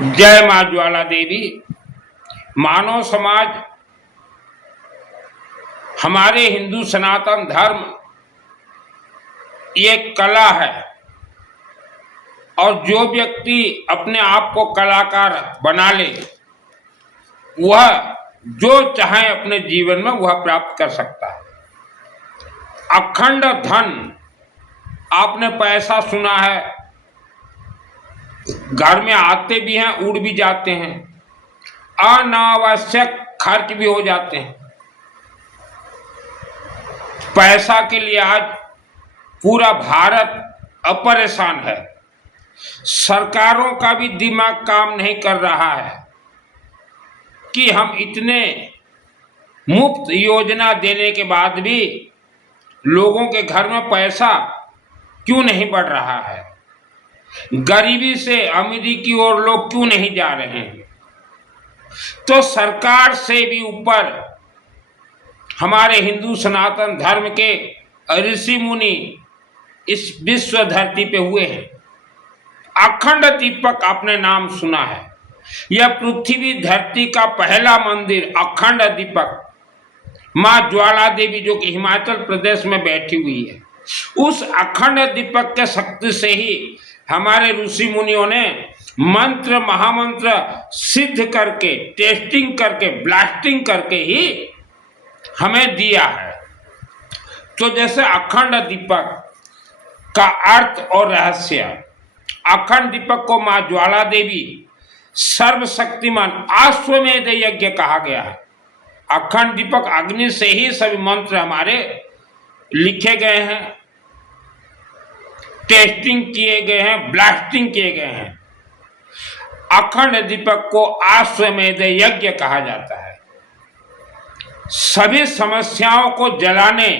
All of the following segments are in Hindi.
जय मां ज्वाला देवी। मानव समाज, हमारे हिंदू सनातन धर्म ये कला है और जो व्यक्ति अपने आप को कलाकार बना ले वह जो चाहे अपने जीवन में वह प्राप्त कर सकता है। अखंड धन, आपने पैसा सुना है, घर में आते भी हैं, उड़ भी जाते हैं, अनावश्यक खर्च भी हो जाते हैं। पैसा के लिए आज पूरा भारत अपरेशान है। सरकारों का भी दिमाग काम नहीं कर रहा है कि हम इतने मुफ्त योजना देने के बाद भी लोगों के घर में पैसा क्यों नहीं बढ़ रहा है, गरीबी से अमीरी की ओर लोग क्यों नहीं जा रहे हैं। तो सरकार से भी ऊपर हमारे हिंदू सनातन धर्म के ऋषि मुनि इस विश्व धरती पे हुए हैं। अखंड दीपक आपने नाम सुना है, यह पृथ्वी धरती का पहला मंदिर अखंड दीपक मां ज्वाला देवी जो कि हिमाचल प्रदेश में बैठी हुई है, उस अखंड दीपक के शक्ति से ही हमारे ऋषि मुनियों ने मंत्र महामंत्र सिद्ध करके, टेस्टिंग करके, ब्लास्टिंग करके ही हमें दिया है। तो जैसे अखंड दीपक का अर्थ और रहस्य, अखंड दीपक को मां ज्वाला देवी सर्वशक्तिमान अश्वमेध यज्ञ कहा गया है। अखंड दीपक अग्नि से ही सभी मंत्र हमारे लिखे गए हैं, टेस्टिंग किए गए हैं, ब्लास्टिंग किए गए हैं। अखंड दीपक को अश्वमेध यज्ञ कहा जाता है। सभी समस्याओं को जलाने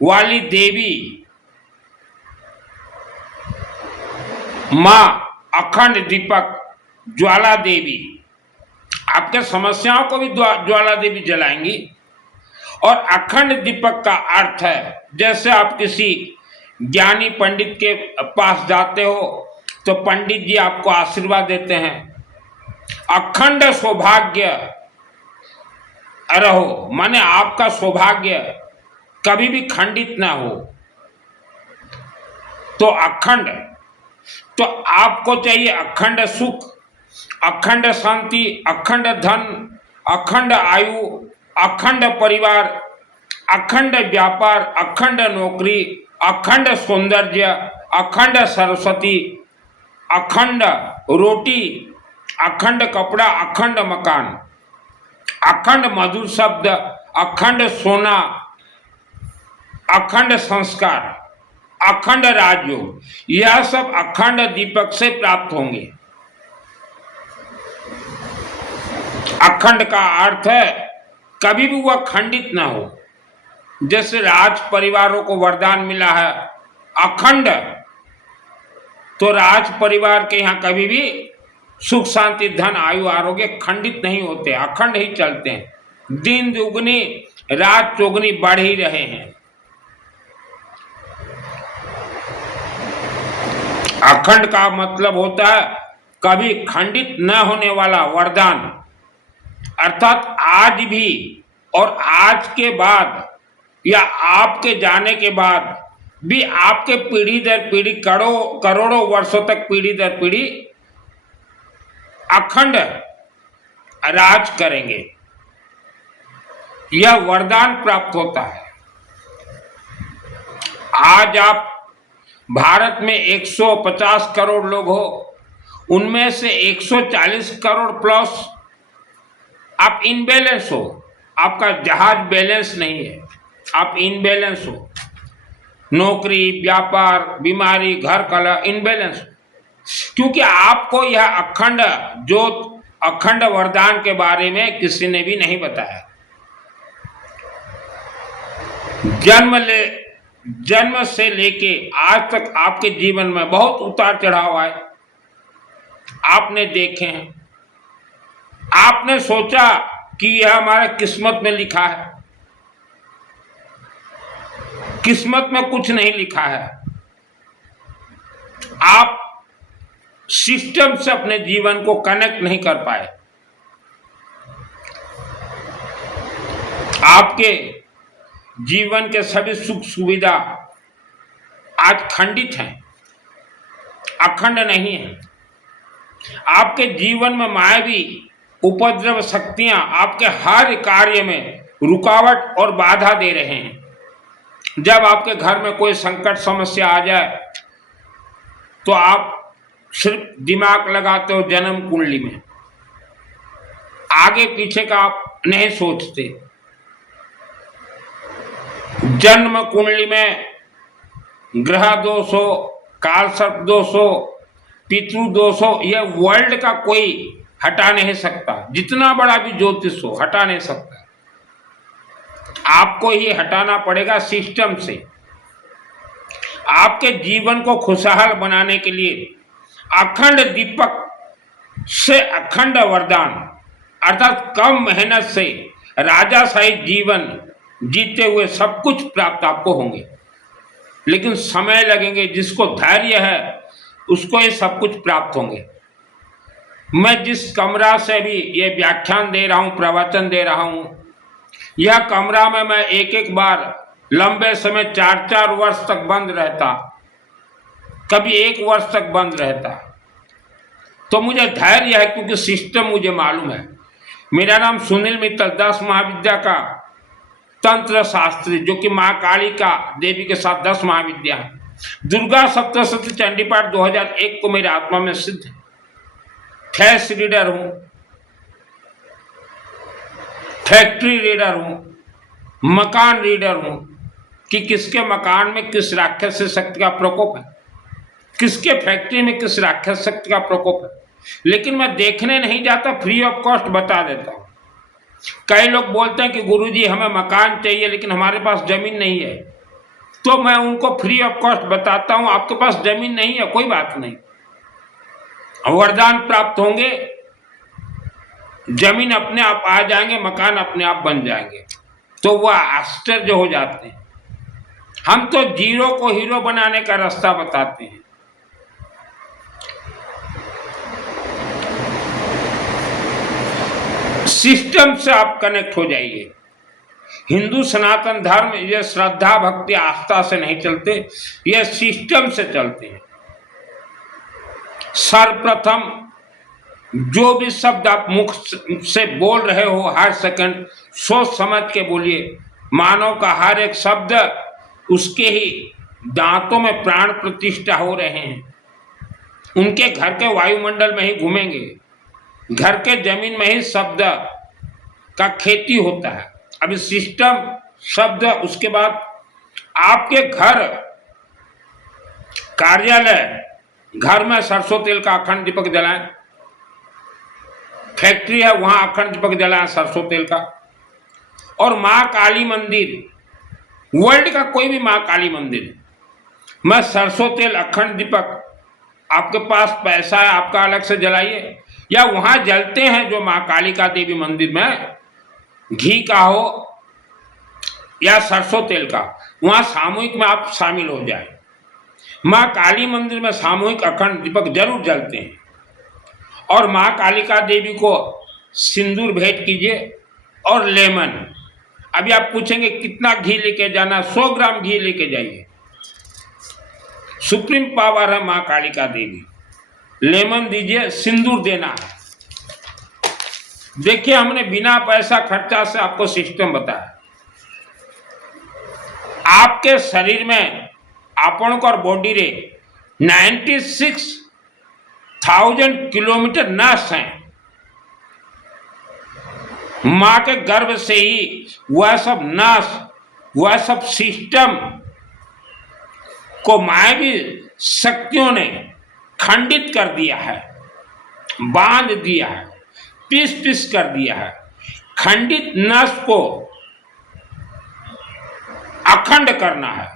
वाली देवी मां अखंड दीपक ज्वाला देवी आपके समस्याओं को भी ज्वाला देवी जलाएंगी। और अखंड दीपक का अर्थ है, जैसे आप किसी ज्ञानी पंडित के पास जाते हो तो पंडित जी आपको आशीर्वाद देते हैं, अखंड सौभाग्य रहो, माने आपका सौभाग्य कभी भी खंडित ना हो। तो अखंड, तो आपको चाहिए अखंड सुख, अखंड शांति, अखंड धन, अखंड आयु, अखंड परिवार, अखंड व्यापार, अखंड नौकरी, अखंड सौंदर्य, अखंड सरस्वती, अखंड रोटी, अखंड कपड़ा, अखंड मकान, अखंड मधुर शब्द, अखंड सोना, अखंड संस्कार, अखंड राजयोग, यह सब अखंड दीपक से प्राप्त होंगे। अखंड का अर्थ है कभी भी वह खंडित ना हो। जैसे राज परिवारों को वरदान मिला है अखंड, तो राज परिवार के यहाँ कभी भी सुख शांति धन आयु आरोग्य खंडित नहीं होते, अखंड ही चलते हैं। दिन दुगनी रात चौगुनी बढ़ ही रहे हैं। अखंड का मतलब होता है कभी खंडित न होने वाला वरदान, अर्थात आज भी और आज के बाद या आपके जाने के बाद भी आपके पीढ़ी दर पीढ़ी करोड़ों वर्षों तक पीढ़ी दर पीढ़ी अखंड राज करेंगे, यह वरदान प्राप्त होता है। आज आप भारत में 150 करोड़ लोग हो, उनमें से 140 करोड़ प्लस आप इनबैलेंस हो, आपका जहाज बैलेंस नहीं है, आप इनबैलेंस हो। नौकरी, व्यापार, बीमारी, घर कला इनबैलेंस हो, क्योंकि आपको यह अखंड ज्योत, अखंड वरदान के बारे में किसी ने भी नहीं बताया। जन्म से लेके आज तक आपके जीवन में बहुत उतार चढ़ाव आए, आपने देखे हैं। आपने सोचा कि यह हमारे किस्मत में लिखा है, किस्मत में कुछ नहीं लिखा है। आप सिस्टम से अपने जीवन को कनेक्ट नहीं कर पाए। आपके जीवन के सभी सुख सुविधा आज खंडित हैं, अखंड नहीं है। आपके जीवन में मायावी उपद्रव शक्तियां आपके हर कार्य में रुकावट और बाधा दे रहे हैं। जब आपके घर में कोई संकट समस्या आ जाए तो आप सिर्फ दिमाग लगाते हो जन्म कुंडली में, आगे पीछे का आप नहीं सोचते। जन्म कुंडली में ग्रह दोष हो, काल सर्प दोष हो, पितृ दोष हो, यह वर्ल्ड का कोई हटा नहीं सकता। जितना बड़ा भी ज्योतिष हो हटा नहीं सकता। आपको ही हटाना पड़ेगा सिस्टम से। आपके जीवन को खुशहाल बनाने के लिए अखंड दीपक से अखंड वरदान अर्थात कम मेहनत से राजाशाही जीवन जीते हुए सब कुछ प्राप्त आपको होंगे, लेकिन समय लगेंगे। जिसको धैर्य है उसको ये सब कुछ प्राप्त होंगे। मैं जिस कमरा से भी ये व्याख्यान दे रहा हूँ, प्रवचन दे रहा हूँ, यह कमरा में मैं एक एक बार लंबे समय 4-4 वर्ष तक बंद रहता, कभी 1 वर्ष तक बंद रहता। तो मुझे धैर्य है क्योंकि सिस्टम मुझे मालूम है। मेरा नाम सुनील मित्तल, 10 महाविद्या का तंत्र शास्त्री, जो कि माँ काली का देवी के साथ 10 महाविद्या है। दुर्गा सप्तशती चंडी पाठ 2001 को मेरे आत्मा में सिद्ध है। फैस रीडर हूं, फैक्ट्री रीडर हूं, मकान रीडर हूं कि किसके मकान में किस राक्षस शक्ति का प्रकोप है, किसके फैक्ट्री में किस राक्षस शक्ति का प्रकोप है। लेकिन मैं देखने नहीं जाता, फ्री ऑफ कॉस्ट बता देता हूं। कई लोग बोलते हैं कि गुरुजी हमें मकान चाहिए लेकिन हमारे पास जमीन नहीं है, तो मैं उनको फ्री ऑफ कॉस्ट बताता हूं आपके पास जमीन नहीं है, कोई बात नहीं, वरदान प्राप्त होंगे, जमीन अपने आप आ जाएंगे, मकान अपने आप बन जाएंगे। तो वह आश्चर्य हो जाते हैं। हम तो जीरो को हीरो बनाने का रास्ता बताते हैं। सिस्टम से आप कनेक्ट हो जाइए। हिंदू सनातन धर्म ये श्रद्धा भक्ति आस्था से नहीं चलते, ये सिस्टम से चलते हैं। सर्वप्रथम जो भी शब्द आप मुख से बोल रहे हो हर सेकंड सोच समझ के बोलिए। मानव का हर एक शब्द उसके ही दांतों में प्राण प्रतिष्ठा हो रहे हैं। उनके घर के वायुमंडल में ही घूमेंगे, घर के जमीन में ही शब्द का खेती होता है। अभी सिस्टम शब्द, उसके बाद आपके घर कार्यालय, घर में सरसों तेल का अखंड दीपक जलाएं, फैक्ट्री है वहां अखंड दीपक जलाएं सरसों तेल का। और माँ काली मंदिर, वर्ल्ड का कोई भी माँ काली मंदिर में सरसों तेल अखंड दीपक, आपके पास पैसा है आपका अलग से जलाइए, या वहां जलते हैं जो माँ काली का देवी मंदिर में घी का हो या सरसों तेल का, वहां सामूहिक में आप शामिल हो जाए। माँ काली मंदिर में सामूहिक अखंड दीपक जरूर जलते हैं। और माँ कालिका देवी को सिंदूर भेंट कीजिए और लेमन। अभी आप पूछेंगे कितना घी लेके जाना, 100 ग्राम घी लेके जाइए। सुप्रीम पावर है माँ कालिका देवी। लेमन दीजिए, सिंदूर देना है। देखिए हमने बिना पैसा खर्चा से आपको सिस्टम बताया। आपके शरीर में आपणक और बॉडी रे 96,000 किलोमीटर नस हैं। मां के गर्भ से ही वह सब नस, वह सब सिस्टम को मायावी शक्तियों ने खंडित कर दिया है, बांध दिया है, पीस पीस कर दिया है। खंडित नस को अखंड करना है।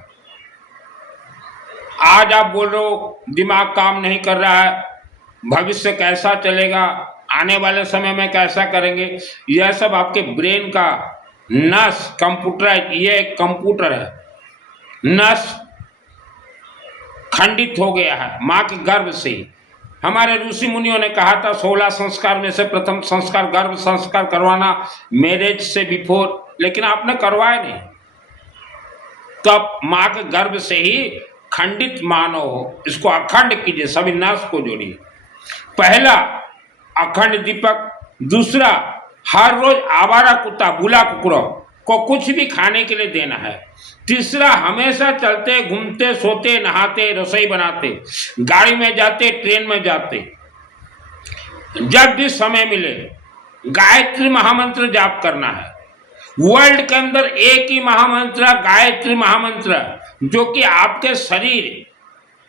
आज आप बोल रहे हो दिमाग काम नहीं कर रहा है, भविष्य कैसा चलेगा, आने वाले समय में कैसा करेंगे, यह सब आपके ब्रेन का नस कंप्यूटर, ये एक कंप्यूटर है, नस खंडित हो गया है माँ के गर्भ से। हमारे ऋषि मुनियों ने कहा था 16 संस्कार में से प्रथम संस्कार गर्भ संस्कार करवाना मैरिज से बिफोर, लेकिन आपने करवाए नहीं। तो आप मां के गर्भ से ही खंडित मानो हो, इसको अखंड कीजिए, सभी नस को जोड़िए। पहला अखंड दीपक, दूसरा हर रोज आवारा कुत्ता बुला कुकुरों को कुछ भी खाने के लिए देना है, तीसरा हमेशा चलते घूमते सोते नहाते रसोई बनाते गाड़ी में जाते ट्रेन में जाते जब भी समय मिले गायत्री महामंत्र जाप करना है। वर्ल्ड के अंदर एक ही महामंत्र गायत्री महामंत्र, जो कि आपके शरीर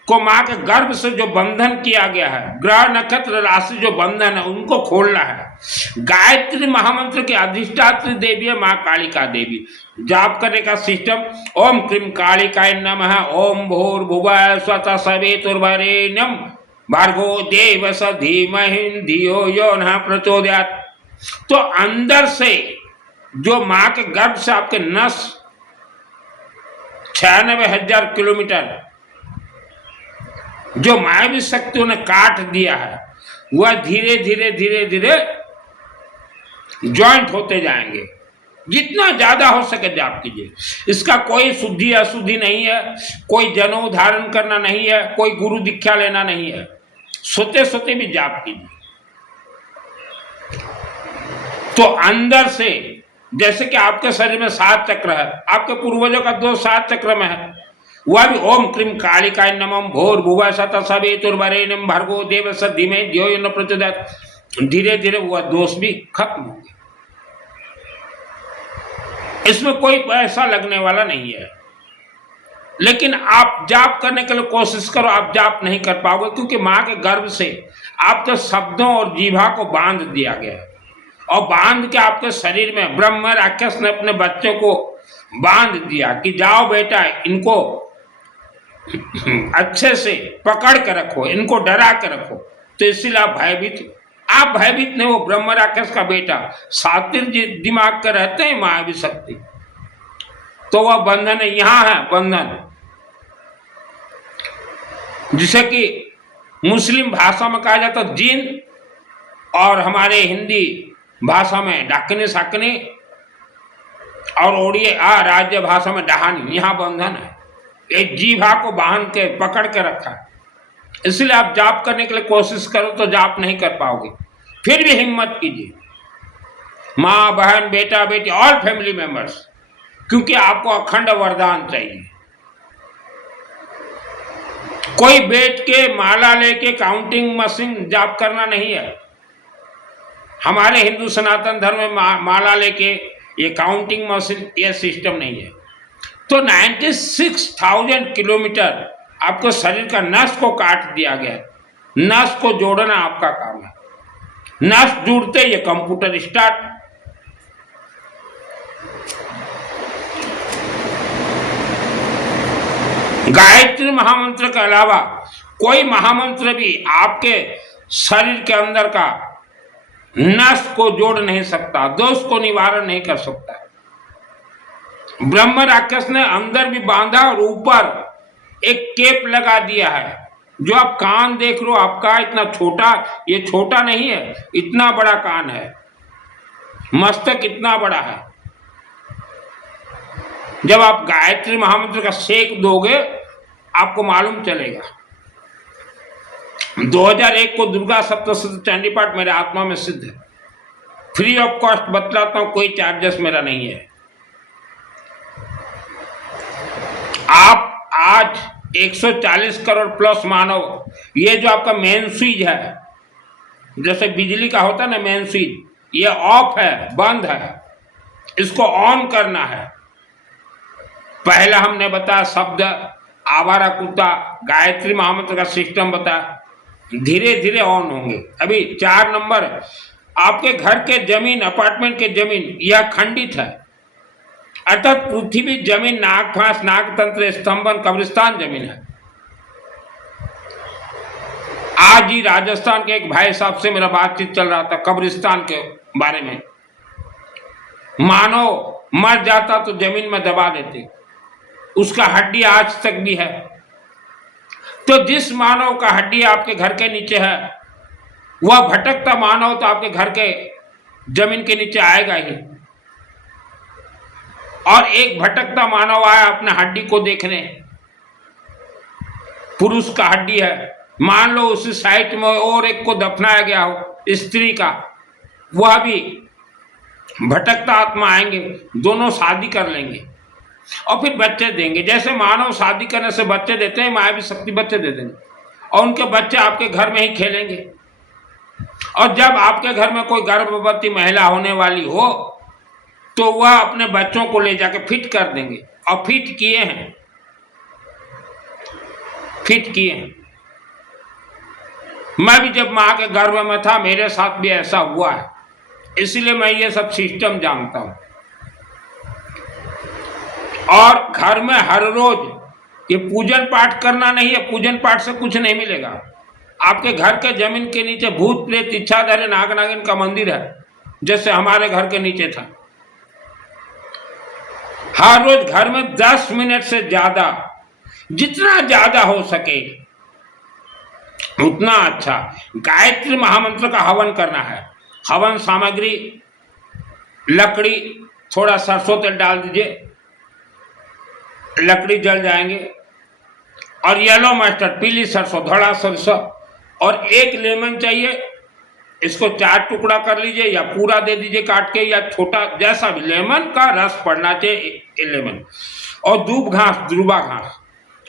को मां के गर्भ से जो बंधन किया गया है, ग्रह नक्षत्र राशि जो बंधन है उनको खोलना है। गायत्री महामंत्र के अधिष्ठात्री देवी है मां कालिका देवी। जाप करने का सिस्टम ओम क्रीम कालिकाय नमः, ओम भूर्भुवः स्वतः सवितुर्वरेण्यं भार्गो देवस्य धीमहि धियो यो नः प्रचोदयात्। तो अंदर से जो मां के गर्भ से आपके नस 96,000 किलोमीटर जो मायावी शक्तियों ने काट दिया है, वह धीरे धीरे धीरे धीरे ज्वाइंट होते जाएंगे। जितना ज्यादा हो सके जाप कीजिए। इसका कोई शुद्धि अशुद्धि नहीं है, कोई जनेऊ धारण करना नहीं है, कोई गुरु दीक्षा लेना नहीं है, सोते सोते भी जाप कीजिए। तो अंदर से, जैसे कि आपके शरीर में 7 चक्र है, आपके पूर्वजों का 2 7 चक्र में है, वह भी ओम क्रीम कालिकाय नमः भूर्भुवः स्वतः सवितुर्वरेण्यं भर्गो देवस्य धीमहि धियो यो नः प्रचोदयात्। धीरे धीरे वह दोष भी खत्म होंगे। इसमें कोई पैसा लगने वाला नहीं है, लेकिन आप जाप करने के लिए कोशिश करो। आप जाप नहीं कर पाओगे, क्योंकि मां के गर्भ से आपके शब्दों और जीवा को बांध दिया गया है, और बांध के आपके शरीर में ब्रह्म राक्षस ने अपने बच्चों को बांध दिया कि जाओ बेटा, इनको अच्छे से पकड़ के रखो, इनको डरा के रखो। तो इसीलिए आप भयभीत नहीं, वो ब्रह्म राक्षस का बेटा सातिर दिमाग के रहते हैं मायावी शक्ति, तो वह बंधन है, यहाँ है बंधन, जिसे कि मुस्लिम भाषा में कहा जाता जीन, और हमारे हिंदी भाषा में डाकनी साकनी, और ओडिया राज्य भाषा में डहानी। यहाँ बंधन है, एक जीभा को बांध के पकड़ के रखा है। इसलिए आप जाप करने के लिए कोशिश करो तो जाप नहीं कर पाओगे। फिर भी हिम्मत कीजिए, माँ बहन बेटा बेटी और फैमिली मेंबर्स, क्योंकि आपको अखंड वरदान चाहिए। कोई बैठ के माला लेके काउंटिंग मशीन जाप करना नहीं है। हमारे हिंदू सनातन धर्म में माला लेके ये काउंटिंग मशीन, ये सिस्टम नहीं है। तो 96,000 किलोमीटर आपको शरीर का नस को काट दिया गया है। नस को जोड़ना आपका काम है। नस जुड़ते ये कंप्यूटर स्टार्ट। गायत्री महामंत्र के अलावा कोई महामंत्र भी आपके शरीर के अंदर का नस को जोड़ नहीं सकता, दोष को निवारण नहीं कर सकता। ब्रह्म राक्षस ने अंदर भी बांधा और ऊपर एक केप लगा दिया है। जो आप कान देख रहे हो आपका इतना छोटा, ये छोटा नहीं है, इतना बड़ा कान है, मस्तक इतना बड़ा है। जब आप गायत्री महामंत्र का सेक दोगे आपको मालूम चलेगा। 2001 को दुर्गा सप्तशती चंडी पाठ मेरे आत्मा में सिद्ध है, फ्री ऑफ कॉस्ट बतलाता हूं, कोई चार्जेस मेरा नहीं है। आप आज 140 करोड़ प्लस मानव, ये जो आपका मेन स्विच है, जैसे बिजली का होता है ना मेन स्विच, ये ऑफ है, बंद है, इसको ऑन करना है। पहला हमने बताया शब्द आवारा कुत्ता, गायत्री महामंत्र का सिस्टम बताया, धीरे धीरे ऑन होंगे। अभी 4 नंबर, आपके घर के जमीन, अपार्टमेंट के जमीन यह खंडित है, अर्थात पृथ्वी जमीन नाग फांस नाग तंत्र स्तंभन कब्रिस्तान जमीन है। आज ही राजस्थान के एक भाई साहब से मेरा बातचीत चल रहा था कब्रिस्तान के बारे में। मानो मर जाता तो जमीन में दबा देते, उसका हड्डी आज तक भी है। तो जिस मानव का हड्डी आपके घर के नीचे है, वह भटकता मानव तो आपके घर के जमीन के नीचे आएगा ही। और एक भटकता मानव आया अपने हड्डी को देखने, पुरुष का हड्डी है, मान लो उसी साइट में और एक को दफनाया गया हो स्त्री का, वह भी भटकता आत्मा आएंगे, दोनों शादी कर लेंगे और फिर बच्चे देंगे। जैसे मानव शादी करने से बच्चे देते हैं, माया भी शक्ति बच्चे दे देंगे और उनके बच्चे आपके घर में ही खेलेंगे। और जब आपके घर में कोई गर्भवती महिला होने वाली हो तो वह अपने बच्चों को ले जाके फिट कर देंगे, और फिट किए हैं, फिट किए हैं। मैं भी जब मां के गर्भ में था मेरे साथ भी ऐसा हुआ है, इसलिए मैं ये सब सिस्टम जानता हूं। और घर में हर रोज ये पूजन पाठ करना नहीं है, पूजन पाठ से कुछ नहीं मिलेगा। आपके घर के जमीन के नीचे भूत प्रेत इच्छाधारी नाग नागिन का मंदिर है, जैसे हमारे घर के नीचे था। हर रोज घर में 10 मिनट से ज्यादा, जितना ज्यादा हो सके उतना अच्छा, गायत्री महामंत्र का हवन करना है। हवन सामग्री लकड़ी, थोड़ा सरसों तेल डाल दीजिए, लकड़ी जल जाएंगे, और येलो मस्टर्ड, पीली सरसों, धड़ा सरसों, और एक लेमन चाहिए। इसको 4 टुकड़ा कर लीजिए या पूरा दे दीजिए काट के, या छोटा, जैसा भी, लेमन का रस पड़ना चाहिए, लेमन। और दूब घास, ध्रुवा घास,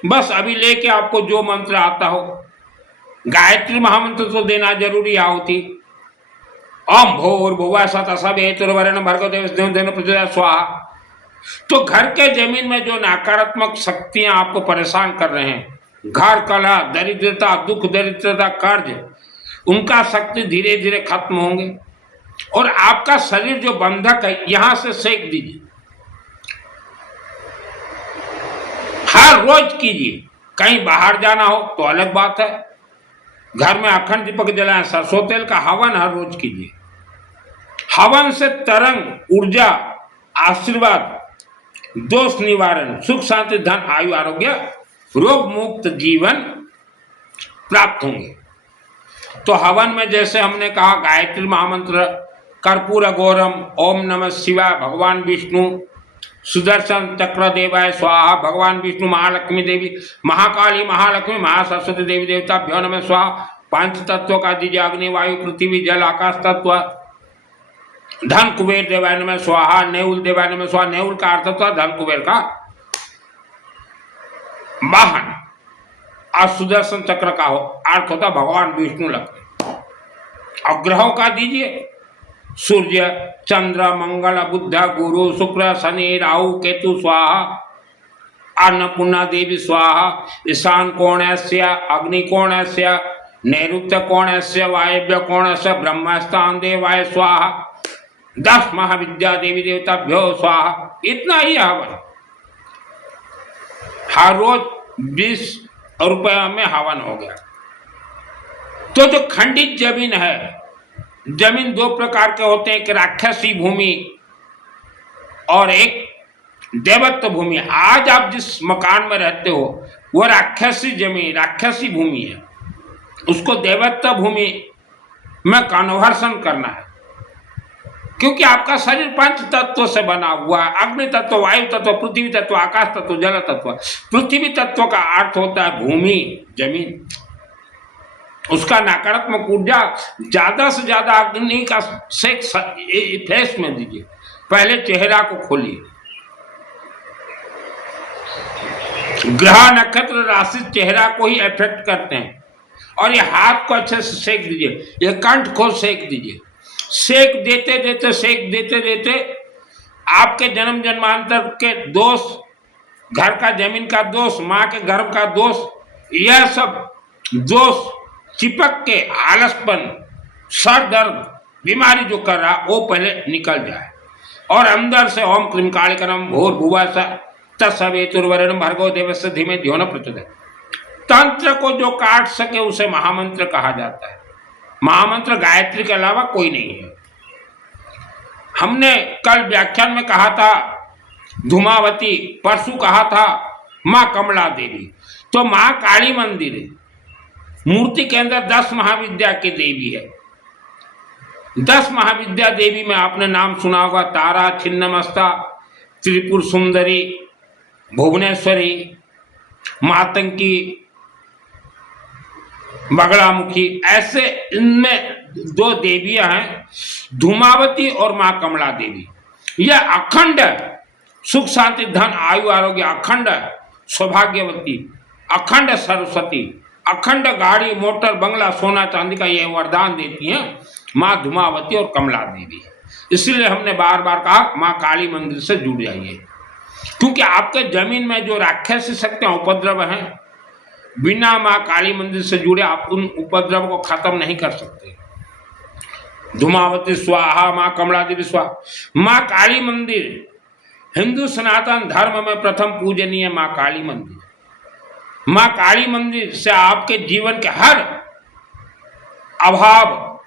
बस अभी लेके आपको जो मंत्र आता हो, गायत्री महामंत्र तो देना जरूरी आहुति। ओम भूर्भुवः स्वः सवितुर्वरेण्यं भर्गो देवस्य धीमहि प्रचोदयात् स्वाहा। तो घर के जमीन में जो नकारात्मक शक्तियां आपको परेशान कर रहे हैं, घर कलह, दरिद्रता, दुख दरिद्रता, कर्ज, उनका शक्ति धीरे धीरे खत्म होंगे। और आपका शरीर जो बंधक है, यहां से सेक दीजिए, हर रोज कीजिए। कहीं बाहर जाना हो तो अलग बात है, घर में अखंड दीपक जलाएं, सरसों तेल का हवन हर रोज कीजिए। हवन से तरंग, ऊर्जा, आशीर्वाद, दोष निवारण, सुख शांति, धन, आयु, आरोग्य, रोग मुक्त जीवन प्राप्त होंगे। तो हवन में जैसे हमने कहा, गायत्री महामंत्र, कर्पूर गौरम, ओम नमः शिवाय, भगवान विष्णु, सुदर्शन चक्र देवाय स्वाहा, भगवान विष्णु, महालक्ष्मी देवी, महाकाली, महालक्ष्मी, महासरस्वती देवी देवताभ्यो नमः स्वाहा। 5 तत्वों का दीजिए, अग्नि, वायु, पृथ्वी, जल, आकाश तत्व। धन कुबेर देवाय नमः स्वाहा, नेउल देवाय नमः स्वाहा। नेउल का अर्थ होता है धन कुबेर का वाहन, और सुदर्शन चक्र का अर्थ होता भगवान विष्णु लक्ष्मी। और ग्रहों का दीजिए, सूर्य, चंद्र, मंगल, बुध, गुरु, शुक्र, शनि, राहु, केतु स्वाहा। अन्नपूर्णा देवी स्वाहा। ईशान कोणस्य, अग्नि कोणस्य, नैऋत्य कोणस्य, वायव्य कोणस्य, ब्रह्मस्थान देवाय स्वाहा। 10 महाविद्या देवी देवताभ्यो स्वाहा। इतना ही हवन, हर रोज 20 रुपया में हवन हो गया। तो जो खंडित जमीन है, जमीन 2 प्रकार के होते हैं, एक राक्षसी भूमि और एक देवत्व भूमि। आज आप जिस मकान में रहते हो वो राक्षसी जमीन, राक्षसी भूमि है, उसको देवत्व भूमि में कन्वर्सन करना है। क्योंकि आपका शरीर 5 तत्वों से बना हुआ है, अग्नि तत्व, वायु तत्व, पृथ्वी तत्व, आकाश तत्व, जल तत्व। पृथ्वी तत्व का अर्थ होता है भूमि, जमीन। उसका नकारात्मक ऊर्जा ज्यादा से ज्यादा अग्नि का सेक फेस में दीजिए। पहले चेहरा को खोलिए। ग्रह, नक्षत्र, राशि चेहरा को ही इफेक्ट करते हैं। और ये हाथ को अच्छे से सेक दीजिए, ये कंठ को सेक दीजिए। सेक देते देते, सेक देते देते आपके जन्म जन्मांतर के दोष, घर का जमीन का दोष, माँ के गर्भ का दोष, यह सब दोष चिपक के आलसपन, सर दर्द, बीमारी जो कर रहा वो पहले निकल जाए। और अंदर से ओम क्लीं कालिकरम भूर्भुवः स्वः तत्सवितुर्वरेण्यं भर्गो देवस्य धीमहि धियो न प्रचोदयात्। तंत्र को जो काट सके उसे महामंत्र कहा जाता है। महामंत्र गायत्री के अलावा कोई नहीं है। हमने कल व्याख्यान में कहा था धूमावती, परसों कहा था माँ कमला देवी। तो मां काली मंदिर है, मूर्ति के अंदर 10 महाविद्या की देवी है। 10 महाविद्या देवी में आपने नाम सुना होगा, तारा, छिन्नमस्ता, त्रिपुर सुंदरी, भुवनेश्वरी, मातंकी, बगलामुखी। ऐसे इनमें 2 देवियां हैं, धूमावती और मां कमला देवी। यह अखंड सुख शांति धन आयु आरोग्य, अखंड सौभाग्यवती, अखंड सरस्वती, अखंड गाड़ी मोटर बंगला सोना चांदी का यह वरदान देती हैं मां धूमावती और कमला देवी। इसलिए हमने बार बार कहा मां काली मंदिर से जुड़ जाइए, क्योंकि आपके जमीन में जो राक्षसी शक्तियां उपद्रव हैं, बिना मां काली मंदिर से जुड़े आप उन उपद्रव को खत्म नहीं कर सकते। धूमावती स्वाहा, मां कमला देवी स्वाहा। मां काली मंदिर हिंदू सनातन धर्म में प्रथम पूजनीय मां काली मंदिर। मां काली मंदिर से आपके जीवन के हर अभाव,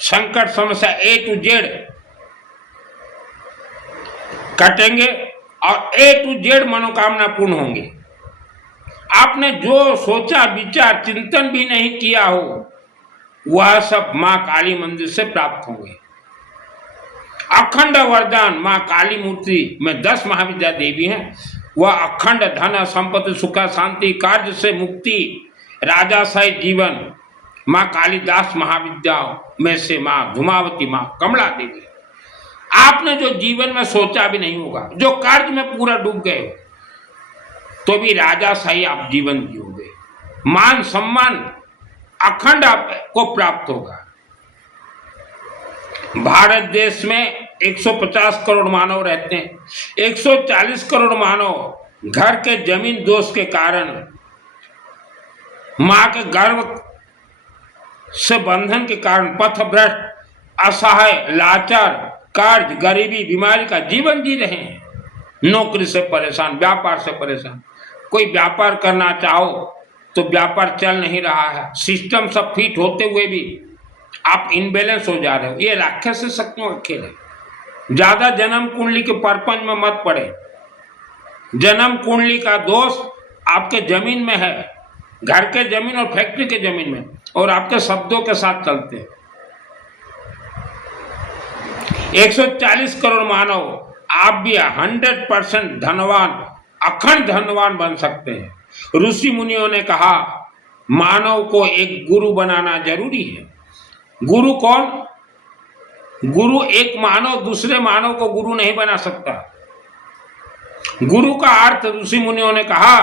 संकट, समस्या A to Z कटेंगे और A to Z मनोकामना पूर्ण होंगे। आपने जो सोचा विचार चिंतन भी नहीं किया हो, वह सब मां काली मंदिर से प्राप्त होंगे। अखंड वरदान मां काली मूर्ति में 10 महाविद्या देवी हैं। वह अखंड धन संपत्ति सुख शांति कार्य से मुक्ति राजाशाही जीवन मां कालिदास महाविद्याओं में से मां धूमावती, मां कमला देवी। आपने जो जीवन में सोचा भी नहीं होगा, जो कार्य में पूरा डूब गए हो, तो भी राजाशाही आप जीवन जियोगे। मान सम्मान अखंड आपको प्राप्त होगा। भारत देश में 150 करोड़ मानव रहते हैं। 140 करोड़ मानव घर के जमीन दोष के कारण, मां के गर्भ से बंधन के कारण पथभ्रष्ट, असहाय, लाचार, कर्ज, गरीबी, बीमारी का जीवन जी रहे हैं। नौकरी से परेशान, व्यापार से परेशान। कोई व्यापार करना चाहो तो व्यापार चल नहीं रहा है। सिस्टम सब फिट होते हुए भी आप इनबैलेंस हो जा रहे हो। ये राक्षसी शक्तियों का खेल है। ज्यादा जन्म कुंडली के परपंच में मत पड़े। जन्म कुंडली का दोष आपके जमीन में है, घर के जमीन और फैक्ट्री के जमीन में, और आपके शब्दों के साथ चलते हैं। 140 करोड़ मानव आप भी 100% धनवान, अखंड धनवान बन सकते हैं। ऋषि मुनियों ने कहा मानव को एक गुरु बनाना जरूरी है। गुरु कौन? गुरु एक मानव दूसरे मानव को गुरु नहीं बना सकता। गुरु का अर्थ ऋषि मुनियों ने कहा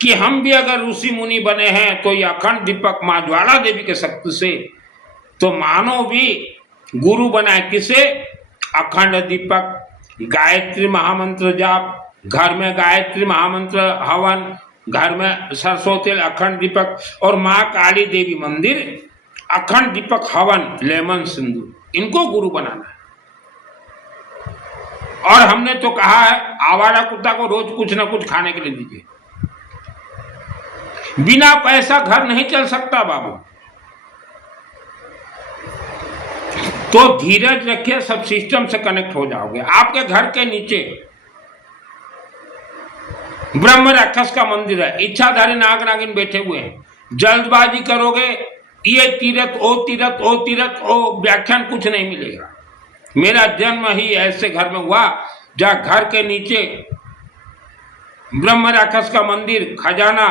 कि हम भी अगर ऋषि मुनि बने हैं तो ये अखंड दीपक मां ज्वाला देवी के शक्ति से, तो मानव भी गुरु बनाए। किसे? अखंड दीपक, गायत्री महामंत्र जाप, घर में गायत्री महामंत्र हवन, घर में सरसों तेल, अखंड दीपक, और मां काली देवी मंदिर अखंड दीपक हवन, लेमन सिंदूर, इनको गुरु बनाना है। और हमने तो कहा है आवारा कुत्ता को रोज कुछ ना कुछ खाने के लिए दीजिए। बिना पैसा घर नहीं चल सकता बाबू। तो धीरज रखिए, सब सिस्टम से कनेक्ट हो जाओगे। आपके घर के नीचे ब्रह्म राक्षस का मंदिर है, इच्छाधारी नाग नागिन बैठे हुए हैं। जल्दबाजी करोगे, ये तीरथ ओ तीरथ ओ तीरथ ओ व्याख्यान कुछ नहीं मिलेगा। मेरा जन्म ही ऐसे घर में हुआ जहाँ घर के नीचे ब्रह्म राक्षस का मंदिर, खजाना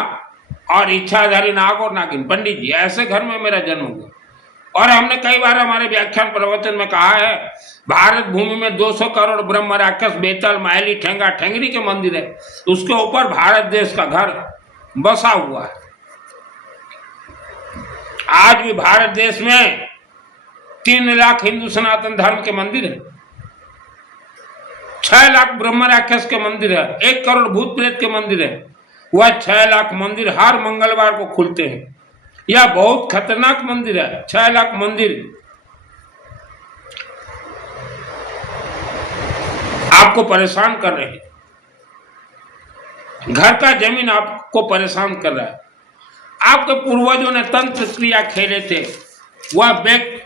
और इच्छाधारी नाग और नागिन, पंडित जी, ऐसे घर में मेरा जन्म हुआ। और हमने कई बार हमारे व्याख्यान प्रवचन में कहा है भारत भूमि में 200 करोड़ ब्रह्म राक्षस, बेतल, मायली, ठेंगा, ठेंगरी के मंदिर है। उसके ऊपर भारत देश का घर बसा हुआ है। आज भी भारत देश में 3 लाख हिंदू सनातन धर्म के मंदिर है, 6 लाख ब्रह्म राक्षस के मंदिर है, 1 करोड़ भूत प्रेत के मंदिर है। वह 6 लाख मंदिर हर मंगलवार को खुलते हैं। यह बहुत खतरनाक मंदिर है। 6 लाख मंदिर आपको परेशान कर रहे हैं। घर का जमीन आपको परेशान कर रहा है। आपके पूर्वजों ने तंत्र क्रिया खेले थे, वह बेक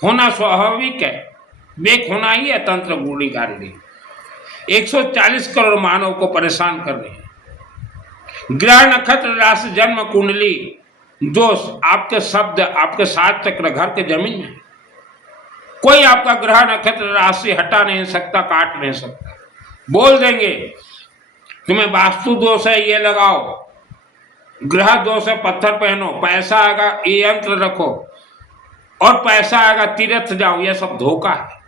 होना स्वाभाविक है। बेक होना ही है तंत्र गुणीकारी। 140 करोड़ मानव को परेशान कर रहे हैं। ग्रह नक्षत्र राशि जन्म कुंडली दोष आपके शब्द आपके 7 चक्र घर के जमीन में, कोई आपका ग्रह नक्षत्र राशि हटा नहीं सकता, काट नहीं सकता। बोल देंगे तुम्हें वास्तु दोष है ये लगाओ, ग्रह दोष है पत्थर पहनो, पैसा आएगा ये यंत्र रखो और पैसा आएगा तीर्थ जाओ, ये सब धोखा है।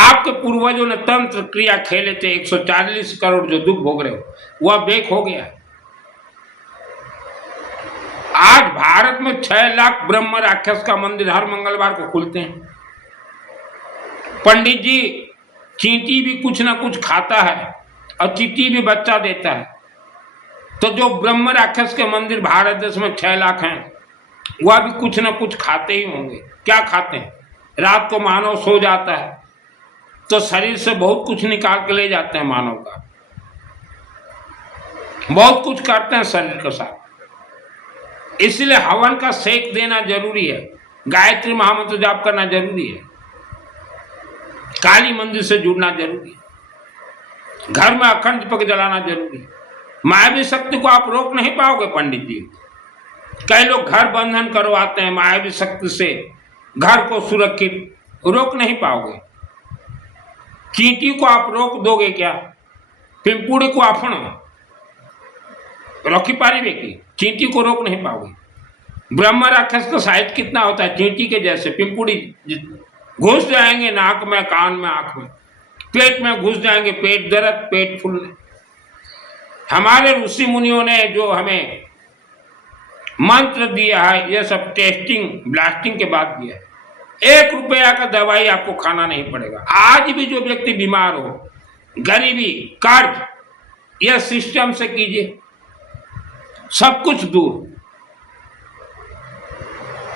आपके पूर्वजों ने तंत्र क्रिया खेले थे, 140 करोड़ जो दुख भोग रहे हो वह बेक हो गया। आज भारत में 6 लाख ब्रह्म राक्षस का मंदिर हर मंगलवार को खुलते हैं। पंडित जी चींटी भी कुछ ना कुछ खाता है और चींटी भी बच्चा देता है, तो जो ब्रह्म राक्षस के मंदिर भारत देश में 6 लाख हैं वह भी कुछ ना कुछ खाते ही होंगे। क्या खाते हैं? रात को मानव सो जाता है तो शरीर से बहुत कुछ निकाल के ले जाते हैं, मानव का बहुत कुछ करते हैं शरीर के साथ। इसलिए हवन का सेक देना जरूरी है, गायत्री महामंत्र जाप करना जरूरी है, काली मंदिर से जुड़ना जरूरी है, घर में अखंड दीपक जलाना जरूरी है। मायावी शक्ति को आप रोक नहीं पाओगे पंडित जी। कई लोग घर बंधन करवाते हैं मायावी शक्ति से, घर को सुरक्षित रोक नहीं पाओगे। चींटी को आप रोक दोगे क्या? पिंपुड़ी को आपण रोकी पारिबे की? चींटी को रोक नहीं पाओगे। ब्रह्म राक्षस का साइज कितना होता है? चींटी के जैसे, पिंपुड़ी घुस जाएंगे नाक में, कान में, आंख में, पेट में घुस जाएंगे, पेट दर्द, पेट फूलने। हमारे ऋषि मुनियों ने जो हमें मंत्र दिया है ये सब टेस्टिंग ब्लास्टिंग के बाद दिया है। 1 रुपया का दवाई आपको खाना नहीं पड़ेगा। आज भी जो व्यक्ति बीमार हो, गरीबी, कर्ज, यह सिस्टम से कीजिए, सब कुछ दूर।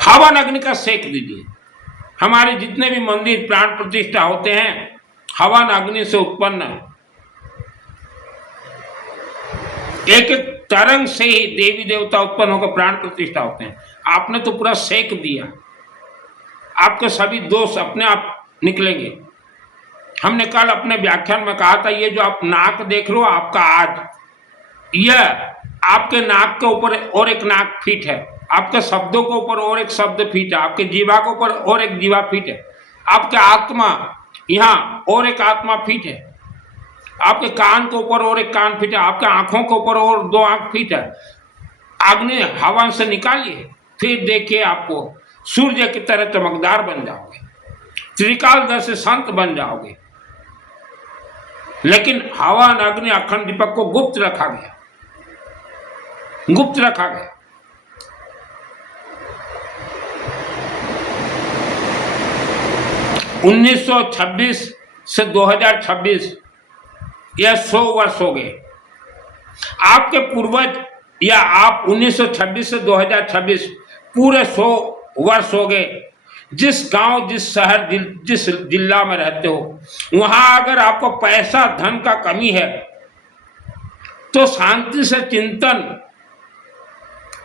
हवन अग्नि का सेक दीजिए। हमारे जितने भी मंदिर प्राण प्रतिष्ठा होते हैं हवन अग्नि से उत्पन्न, एक एक तरंग से ही देवी देवता उत्पन्न होकर प्राण प्रतिष्ठा होते हैं। आपने तो पूरा सेक दिया, आपके सभी दोष अपने आप निकलेंगे। हमने कल अपने व्याख्यान में कहा था ये जो आप नाक देख रहे हो आपका आज, यह आपके नाक के ऊपर और एक नाक फिट है, आपके शब्दों के ऊपर और एक शब्द फिट है, आपके जीवा के ऊपर और एक जीवा फिट है, आपके आत्मा यहाँ और एक आत्मा फिट है, आपके कान के ऊपर और एक कान फिट है, आपके आंखों के ऊपर और 2 आंख फिट है। अग्नि हवन से निकालिए, फिर देखिए आपको सूर्य की तरह चमकदार बन जाओगे, त्रिकालदर्शी संत बन जाओगे। लेकिन हवन अग्नि अखंड दीपक को गुप्त रखा गया, गुप्त रखा गया। (1926 से 2026 यह 100 वर्ष हो गए। आपके पूर्वज या आप 1926 से 2026 पूरे 100 वर्ष हो गए। जिस गांव, जिस शहर, जिस जिला में रहते हो वहां अगर आपको पैसा धन का कमी है तो शांति से चिंतन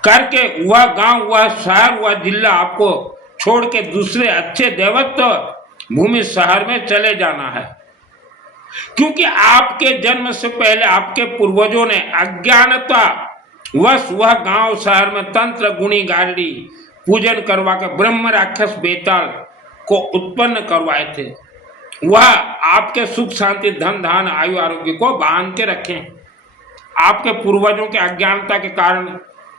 करके वह गांव, वह शहर, वह जिला आपको छोड़ के दूसरे अच्छे देवत्व भूमि शहर में चले जाना है। क्योंकि आपके जन्म से पहले आपके पूर्वजों ने अज्ञानता वश वह गांव शहर में तंत्र गुणी गारडी पूजन करवा के ब्रह्म राक्षस बेताल को उत्पन्न करवाए थे। वह आपके सुख शांति धन धान आयु आरोग्य को बांध के रखे। आपके पूर्वजों के अज्ञानता के कारण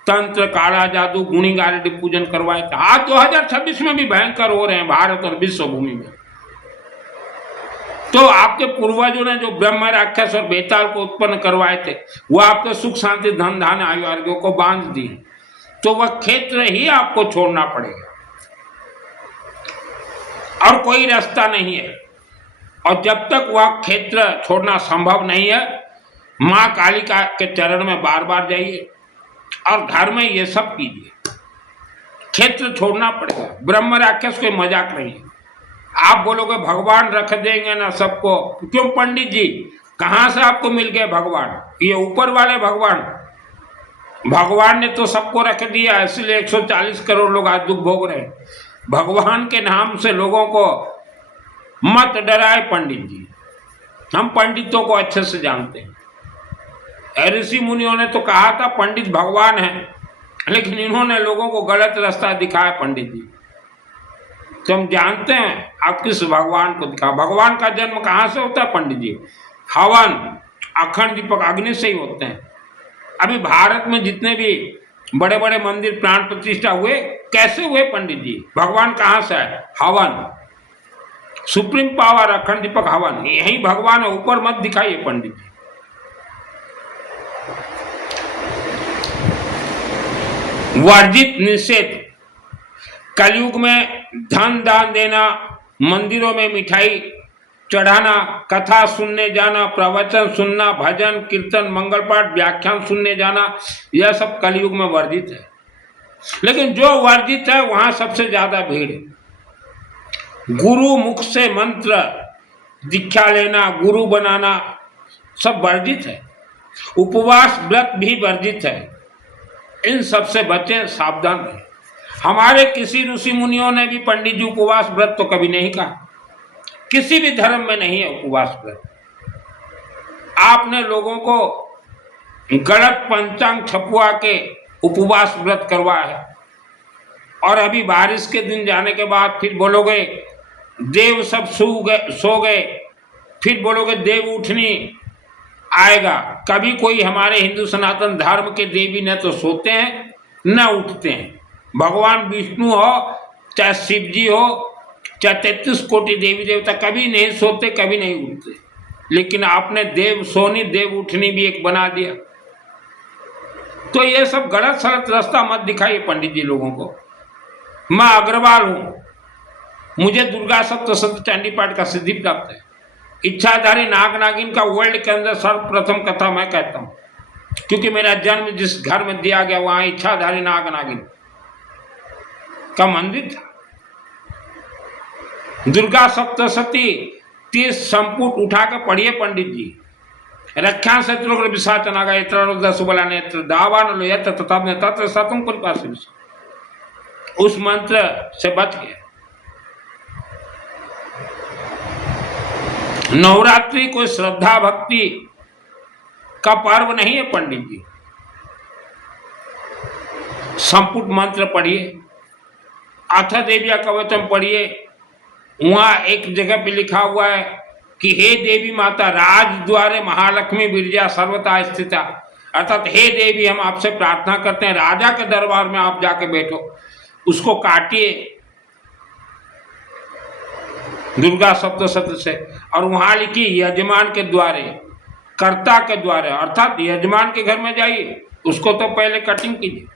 तंत्र काला जादू गुणी गारडी पूजन करवाए थे। आज 2026 में भी भयंकर हो रहे हैं भारत और विश्व भूमि में। तो आपके पूर्वजों ने जो ब्रह्म राक्षस और बेताल को उत्पन्न करवाए थे वह आपके सुख शांति धन धान आयु आरोग्य को बांध दिए, तो वह क्षेत्र ही आपको छोड़ना पड़ेगा और कोई रास्ता नहीं है। और जब तक वह क्षेत्र छोड़ना संभव नहीं है, माँ कालिका के चरण में बार बार जाइए और घर में ये सब कीजिए। क्षेत्र छोड़ना पड़ेगा। ब्रह्म राक्षस कोई मजाक नहीं है। आप बोलोगे भगवान रख देंगे ना सबको, क्यों पंडित जी कहाँ से आपको मिल गए भगवान? ये ऊपर वाले भगवान, भगवान ने तो सबको रख दिया, इसलिए 140 करोड़ लोग आज दुख भोग रहे हैं। भगवान के नाम से लोगों को मत डराए पंडित जी, हम पंडितों को अच्छे से जानते हैं। ऋषि मुनियों ने तो कहा था पंडित भगवान है, लेकिन इन्होंने लोगों को गलत रास्ता दिखाया पंडित जी। तो हम जानते हैं आप किस भगवान को दिखा। भगवान का जन्म कहाँ से होता है पंडित जी? हवन, अखंड दीपक, अग्नि से ही होते हैं। अभी भारत में जितने भी बड़े बड़े मंदिर प्राण प्रतिष्ठा हुए, कैसे हुए पंडित जी? भगवान कहाँ से आए? हवन, सुप्रीम पावर, अखंड दीपक, हवन, यही भगवान है, ऊपर मत दिखाइए पंडित जी। वर्जित निषेध, कलयुग में धन दान देना, मंदिरों में मिठाई चढ़ाना, कथा सुनने जाना, प्रवचन सुनना, भजन कीर्तन मंगल पाठ व्याख्यान सुनने जाना, यह सब कलयुग में वर्जित है। लेकिन जो वर्जित है वहां सबसे ज्यादा भीड़ है। गुरु मुख से मंत्र दीक्षा लेना, गुरु बनाना सब वर्जित है। उपवास व्रत भी वर्जित है। इन सब से बचें, सावधान रहें। हमारे किसी ऋषि मुनियों ने भी पंडित जी उपवास व्रत तो कभी नहीं कहा, किसी भी धर्म में नहीं है उपवास व्रत। आपने लोगों को गलत पंचांग छपवा के उपवास व्रत करवाया है, और अभी बारिश के दिन जाने के बाद फिर बोलोगे देव सब सो गए, फिर बोलोगे देव उठनी आएगा। कभी कोई हमारे हिंदू सनातन धर्म के देवी न तो सोते हैं न उठते हैं। भगवान विष्णु हो चाहे शिव जी हो चाहे 33 कोटि देवी देवता, कभी नहीं सोते कभी नहीं उठते। लेकिन आपने देव सोनी देव उठनी भी एक बना दिया। तो ये सब गलत सलत रास्ता मत दिखाइए पंडित जी लोगों को। मैं अग्रवाल हूं, मुझे दुर्गा सप्तशती चंडी पाठ का सिद्धि प्राप्त है। इच्छाधारी नाग नागिन का वर्ल्ड के अंदर सर्वप्रथम कथा मैं कहता हूं, क्योंकि मेरा जन्म जिस घर में दिया गया वहां इच्छाधारी नाग नागिन का मंदिर था। दुर्गा सप्तशती 30 संपुट उठा के पढ़िए पंडित जी। रक्षा शत्रुग्र विशाच नागा यत्र रुद्र सुबला नेत्र दावान लो यत्र तथा तत्र सतम कृपा से, उस मंत्र से बच गए। नवरात्रि कोई श्रद्धा भक्ति का पर्व नहीं है पंडित जी। संपुट मंत्र पढ़िए, अथ देविया कवचम पढ़िए। वहां एक जगह पे लिखा हुआ है कि हे देवी माता राज द्वारे महालक्ष्मी विरजा सर्वथा स्थिता, अर्थात हे देवी हम आपसे प्रार्थना करते हैं राजा के दरबार में आप जाके बैठो। उसको काटिए दुर्गा सप्तशती से, और वहां लिखी यजमान के द्वारे, कर्ता के द्वारे, अर्थात यजमान के घर में जाइए, उसको तो पहले कटिंग कीजिए।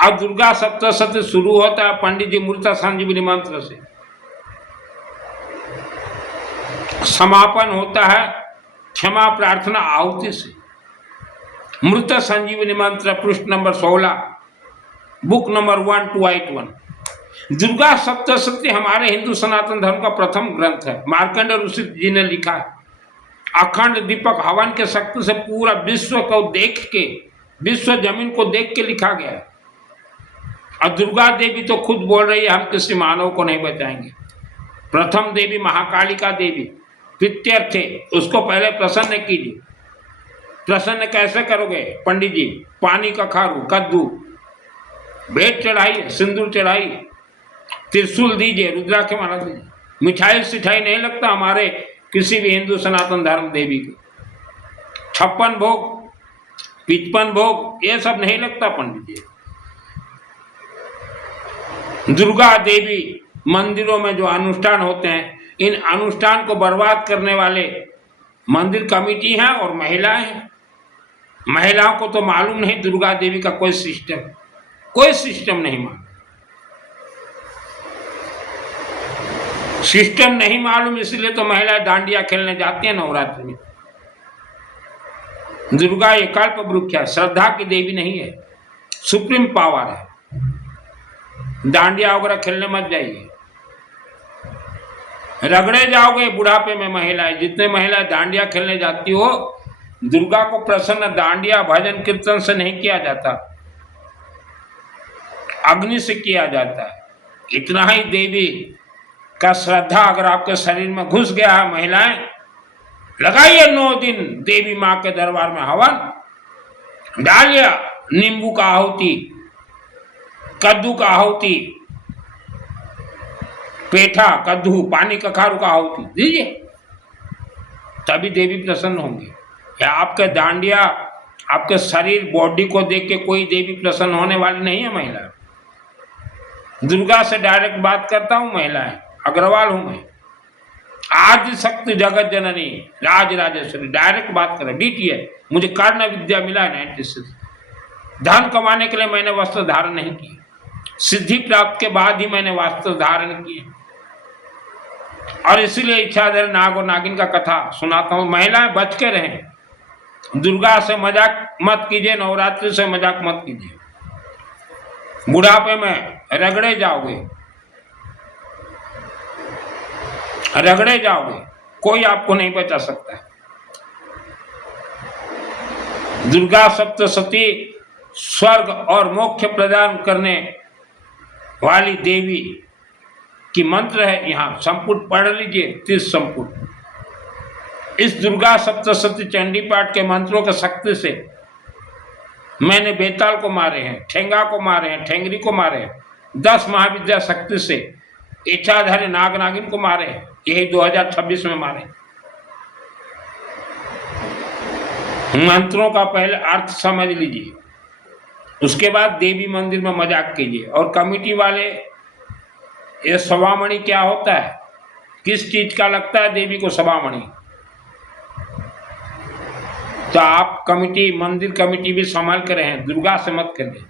अब दुर्गा सप्तशती शुरू होता है पंडित जी मृत संजीवनी मंत्र से, समापन होता है क्षमा प्रार्थना आहुति से। मृत संजीवनी मंत्र पृष्ठ number 16, book number 1281। Durga Saptashati हमारे हिंदू सनातन धर्म का प्रथम ग्रंथ है। मार्कंड ऋषि जी ने लिखा है। अखंड दीपक हवन के शक्ति से पूरा विश्व को देख के, विश्व जमीन को देख के लिखा गया है। और दुर्गा देवी तो खुद बोल रही है हम किसी मानव को नहीं बचाएंगे। प्रथम देवी महाकालिका देवी पित्यर्थे, उसको पहले प्रसन्न कीजिए। प्रसन्न कैसे करोगे पंडित जी? पानी का खारू, कद्दू, भेंट चढ़ाइए, सिंदूर चढ़ाइए, त्रिशूल दीजिए, रुद्राक्ष माला दीजिए। मिठाई सिठाई नहीं लगता हमारे किसी भी हिंदू सनातन धर्म देवी को। 56 भोग, 55 भोग, ये सब नहीं लगता पंडित जी। दुर्गा देवी मंदिरों में जो अनुष्ठान होते हैं, इन अनुष्ठान को बर्बाद करने वाले मंदिर कमेटी हैं और महिलाएं हैं। महिलाओं को तो मालूम नहीं दुर्गा देवी का कोई सिस्टम नहीं मालूम। सिस्टम नहीं मालूम इसलिए तो महिलाएं डांडिया खेलने जाती हैं नवरात्रि में। दुर्गा ये कल्प वृक्ष है, श्रद्धा की देवी नहीं है, सुप्रीम पावर है। डांडिया वगैरह खेलने मत जाइए, रगड़े जाओगे बुढ़ापे में। महिलाएं, जितने महिलाएं डांडिया खेलने जाती हो, दुर्गा को प्रसन्न डांडिया भजन कीर्तन से नहीं किया जाता, अग्नि से किया जाता है। इतना ही देवी का श्रद्धा अगर आपके शरीर में घुस गया है महिलाएं, लगाइए 9 दिन देवी माँ के दरबार में हवन, डालिए नींबू का आहुति, कद्दू का आहुति, पेठा, कद्दू, पानी कखारू का आहुति दीजिए, तभी देवी प्रसन्न होंगी। या आपके दांडिया, आपके शरीर बॉडी को देख के कोई देवी प्रसन्न होने वाली नहीं है महिला। दुर्गा से डायरेक्ट बात करता हूँ, महिलाएं, अग्रवाल हूं मैं, आदि शक्ति जगत जननी राज राजेश्वरी, डायरेक्ट बात करें, डीटीए। मुझे कर्ण विद्या मिला है 96। धन कमाने के लिए मैंने वस्त्र धारण नहीं किए, सिद्धि प्राप्त के बाद ही मैंने वस्त्र धारण किए, और इसीलिए इच्छाधर नाग और नागिन का कथा सुनाता हूँ। महिलाएं बच के रहें, दुर्गा से मजाक मत कीजिए, नवरात्रि से मजाक मत कीजिए, बुढ़ापे में रगड़े जाओगे, रगड़े जाओगे, कोई आपको नहीं बचा सकता। दुर्गा सप्तशती स्वर्ग और मोक्ष प्रदान करने वाली देवी की मंत्र है, यहाँ संपुट पढ़ लीजिए, 30 संपुट। इस दुर्गा सप्तशती चंडी पाठ के मंत्रों के शक्ति से मैंने बेताल को मारे हैं, ठेंगा को मारे हैं, ठेंगरी को मारे हैं, 10 महाविद्या शक्ति से इच्छाधारी नाग नागिन को मारे हैं, यही 2026 में मारे। मंत्रों का पहले अर्थ समझ लीजिए, उसके बाद देवी मंदिर में मजाक कीजिए। और कमेटी वाले, ये सवामणि क्या होता है, किस चीज का लगता है देवी को सवामणि, तो आप कमेटी, मंदिर कमेटी भी संभाल कर हैं, दुर्गा से मत करिए।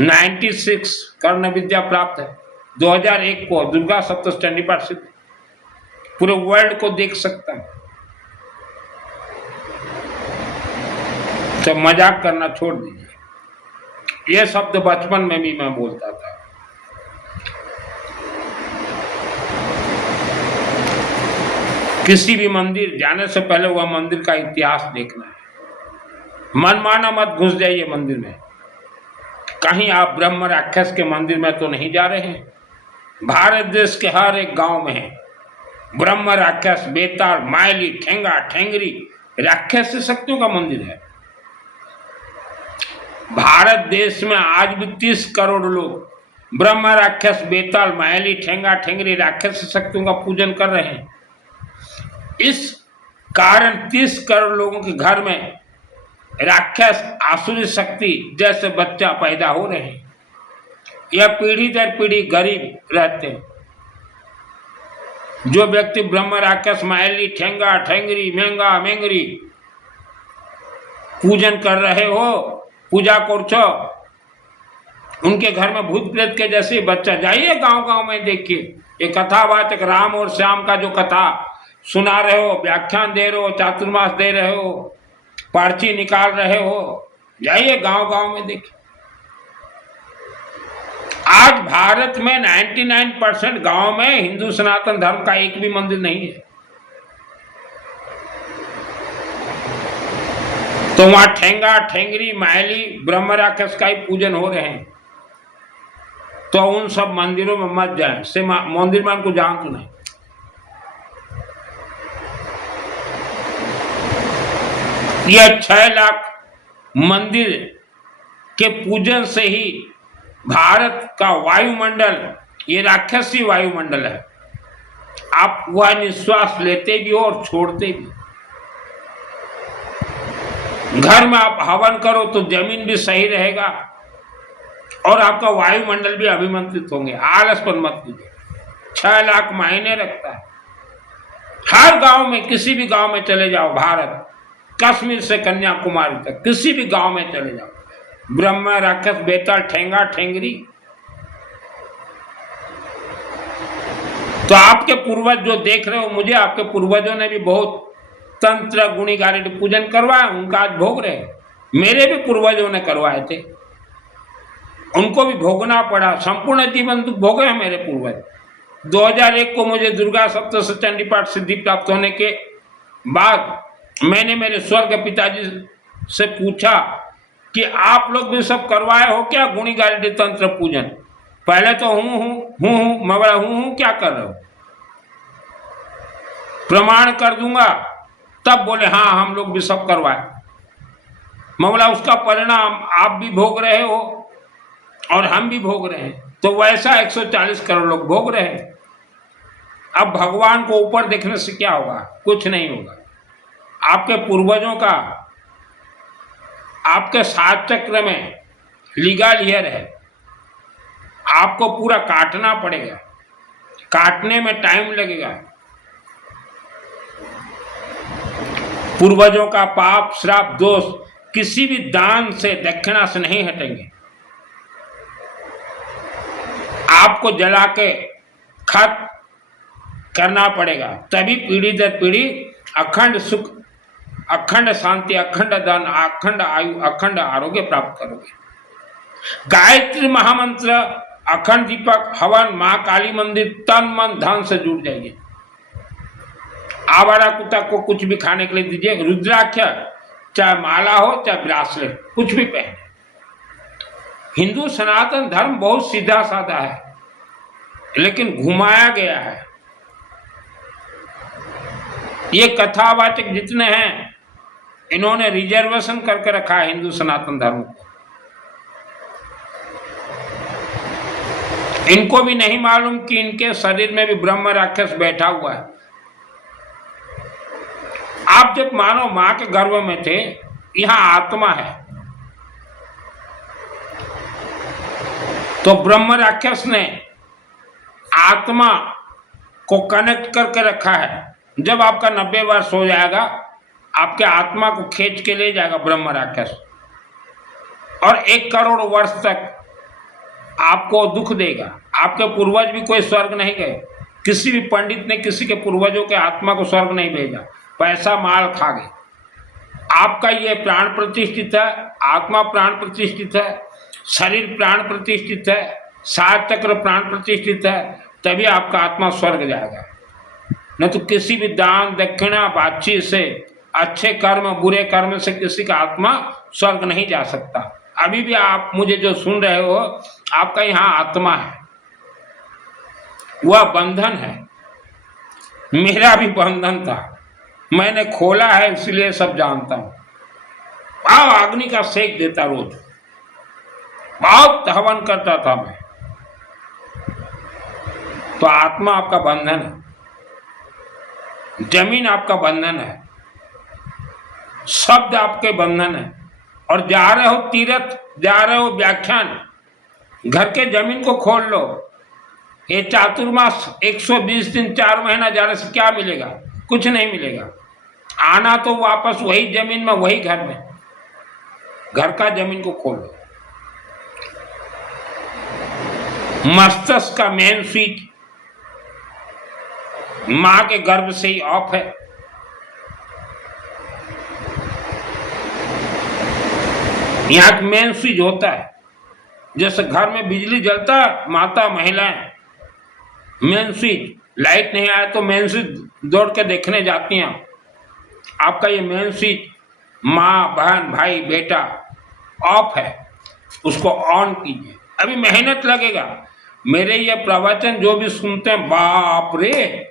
96 कर्ण विद्या प्राप्त है, 2001 को दुर्गा सप्तशती पाठ सिद्ध, पूरे वर्ल्ड को देख सकता है। तो मजाक करना छोड़ दीजिए। ये शब्द बचपन में भी मैं बोलता था। किसी भी मंदिर जाने से पहले वह मंदिर का इतिहास देखना है। मनमाना मत घुस जाइए मंदिर में। कहीं आप ब्रह्म राक्षस के मंदिर में तो नहीं जा रहे हैं? भारत देश के हर एक गांव में है ब्रह्म राक्षस, बेताल, मायली, ठेंगा, ठेंगरी, राक्षस शक्तियों का मंदिर है। भारत देश में आज भी 30 करोड़ लोग ब्रह्म राक्षस, बेताल, मायली, ठेंगा, ठेंगरी, राक्षस शक्तियों का पूजन कर रहे हैं। इस कारण 30 करोड़ लोगों के घर में राक्षस, आसुरी शक्ति जैसे बच्चा पैदा हो रहे हैं। यह पीढ़ी दर पीढ़ी गरीब रहते हैं। जो व्यक्ति ब्रह्म राक्षस, मायली, ठेंगा, ठेंगरी, मेंगा, मेंगरी पूजन कर रहे हो, पूजा करछो, उनके घर में भूत प्रेत के जैसे बच्चा, जाइए गांव गांव में देखिए। ये कथावाचक राम और श्याम का जो कथा सुना रहे हो, व्याख्यान दे रहे हो, चातुर्मास दे रहे हो, पर्ची निकाल रहे हो, जाइए गांव गांव में देखिए। आज भारत में 99% गांव में हिंदू सनातन धर्म का एक भी मंदिर नहीं है। तो वहां ठेंगा, ठेंगरी, मायली, ब्रह्म राक्षस का ही पूजन हो रहे हैं। तो उन सब मंदिरों में मत जाए। से मंदिर में उनको जान तो नहीं। यह 6 लाख मंदिर के पूजन से ही भारत का वायुमंडल, ये राक्षसी वायुमंडल है। आप वह निश्वास लेते भी हो और छोड़ते भी। घर में आप हवन करो तो जमीन भी सही रहेगा और आपका वायुमंडल भी अभिमंत्रित होंगे। आलस पर मत कीजिए। 6 लाख मायने रखता है। हर गांव में, किसी भी गांव में चले जाओ, भारत कश्मीर से कन्याकुमारी तक किसी भी गांव में चले जाओ, ब्रह्म राक्षस, बेताल, ठेंगा, ठेंगरी। तो आपके पूर्वज जो देख रहे हो, मुझे आपके पूर्वजों ने भी बहुत तंत्र, गुणी, गारेडी पूजन करवाया, उनका आज भोग रहे। मेरे भी पूर्वजों ने करवाए थे, उनको भी भोगना पड़ा। संपूर्ण जीवन दुख भोगे हैं मेरे पूर्वज। 2001 को मुझे दुर्गा सप्तशती चंडी पाठ सिद्धि प्राप्त होने के बाद मैंने मेरे स्वर्ग पिताजी से पूछा कि आप लोग भी सब करवाए हो क्या गुणी, गारेडी, तंत्र पूजन? पहले तो हूँ मैं बोला हूँ क्या कर रहे हो? प्रमाण कर दूंगा, तब बोले हाँ हम लोग भी सब करवाए। मैं बोला उसका परिणाम आप भी भोग रहे हो और हम भी भोग रहे हैं, तो वैसा 140 करोड़ लोग भोग रहे हैं। अब भगवान को ऊपर देखने से क्या होगा? कुछ नहीं होगा। आपके पूर्वजों का आपके 7 चक्र में लीगल ईयर है, आपको पूरा काटना पड़ेगा, काटने में टाइम लगेगा। पूर्वजों का पाप श्राप दोष किसी भी दान से दक्षिणा से नहीं हटेंगे। आपको जला के खत्म करना पड़ेगा, तभी पीढ़ी दर पीढ़ी अखंड सुख, अखंड शांति, अखंड धन, अखंड आयु, अखंड आरोग्य प्राप्त करोगे। गायत्री महामंत्र, अखंड दीपक, हवन, मां काली मंदिर, तन मन धन से जुड़ जाइए। आवारा कुत्ता को कुछ भी खाने के लिए दीजिए, रुद्राक्ष चाहे माला हो चाहे ब्रासलेट, कुछ भी पहने। हिंदू सनातन धर्म बहुत सीधा साधा है, लेकिन घुमाया गया है। ये कथावाचक जितने हैं, इन्होंने रिजर्वेशन करके रखा है हिंदू सनातन धर्म को। इनको भी नहीं मालूम कि इनके शरीर में भी ब्रह्म राक्षस बैठा हुआ है। आप जब मानो मां के गर्भ में थे, यहां आत्मा है, तो ब्रह्म राक्षस ने आत्मा को कनेक्ट करके रखा है। जब आपका 90 वर्ष हो जाएगा, आपके आत्मा को खींच के ले जाएगा ब्रह्म राक्षस, और 1 करोड़ वर्ष तक आपको दुख देगा। आपके पूर्वज भी कोई स्वर्ग नहीं गए, किसी भी पंडित ने किसी के पूर्वजों के आत्मा को स्वर्ग नहीं भेजा, पैसा माल खा गए। आपका ये प्राण प्रतिष्ठित है, आत्मा प्राण प्रतिष्ठित है, शरीर प्राण प्रतिष्ठित है, 7 चक्र प्राण प्रतिष्ठित है, तभी आपका आत्मा स्वर्ग जाएगा। न तो किसी भी दान दक्षिणा बातचीत से, अच्छे कर्म बुरे कर्म से किसी का आत्मा स्वर्ग नहीं जा सकता। अभी भी आप मुझे जो सुन रहे हो, आपका यहाँ आत्मा है, वह बंधन है। मेरा भी बंधन था, मैंने खोला है, इसलिए सब जानता हूं। अग्नि का सेक देता, रोज बहुत हवन करता था मैं। तो आत्मा आपका बंधन है, जमीन आपका बंधन है, शब्द आपके बंधन है। और जा रहे हो तीर्थ, जा रहे हो व्याख्यान, घर के जमीन को खोल लो। ये चातुर्मास 120 दिन 4 महीना जाने से क्या मिलेगा? कुछ नहीं मिलेगा। आना तो वापस वही जमीन में, वही घर में। घर का जमीन को खोलो। मस्तिष्क का मेन स्विच मां के गर्भ से ही ऑफ है। यहाँ मेन स्विच होता है, जैसे घर में बिजली जलता, माता महिलाएं मेन स्विच, लाइट नहीं आए तो मेन स्विच दौड़ के देखने जाती हैं। आपका ये मेन स्विच माँ बहन भाई बेटा ऑफ है, उसको ऑन कीजिए। अभी मेहनत लगेगा। मेरे ये प्रवचन जो भी सुनते हैं, बाप रे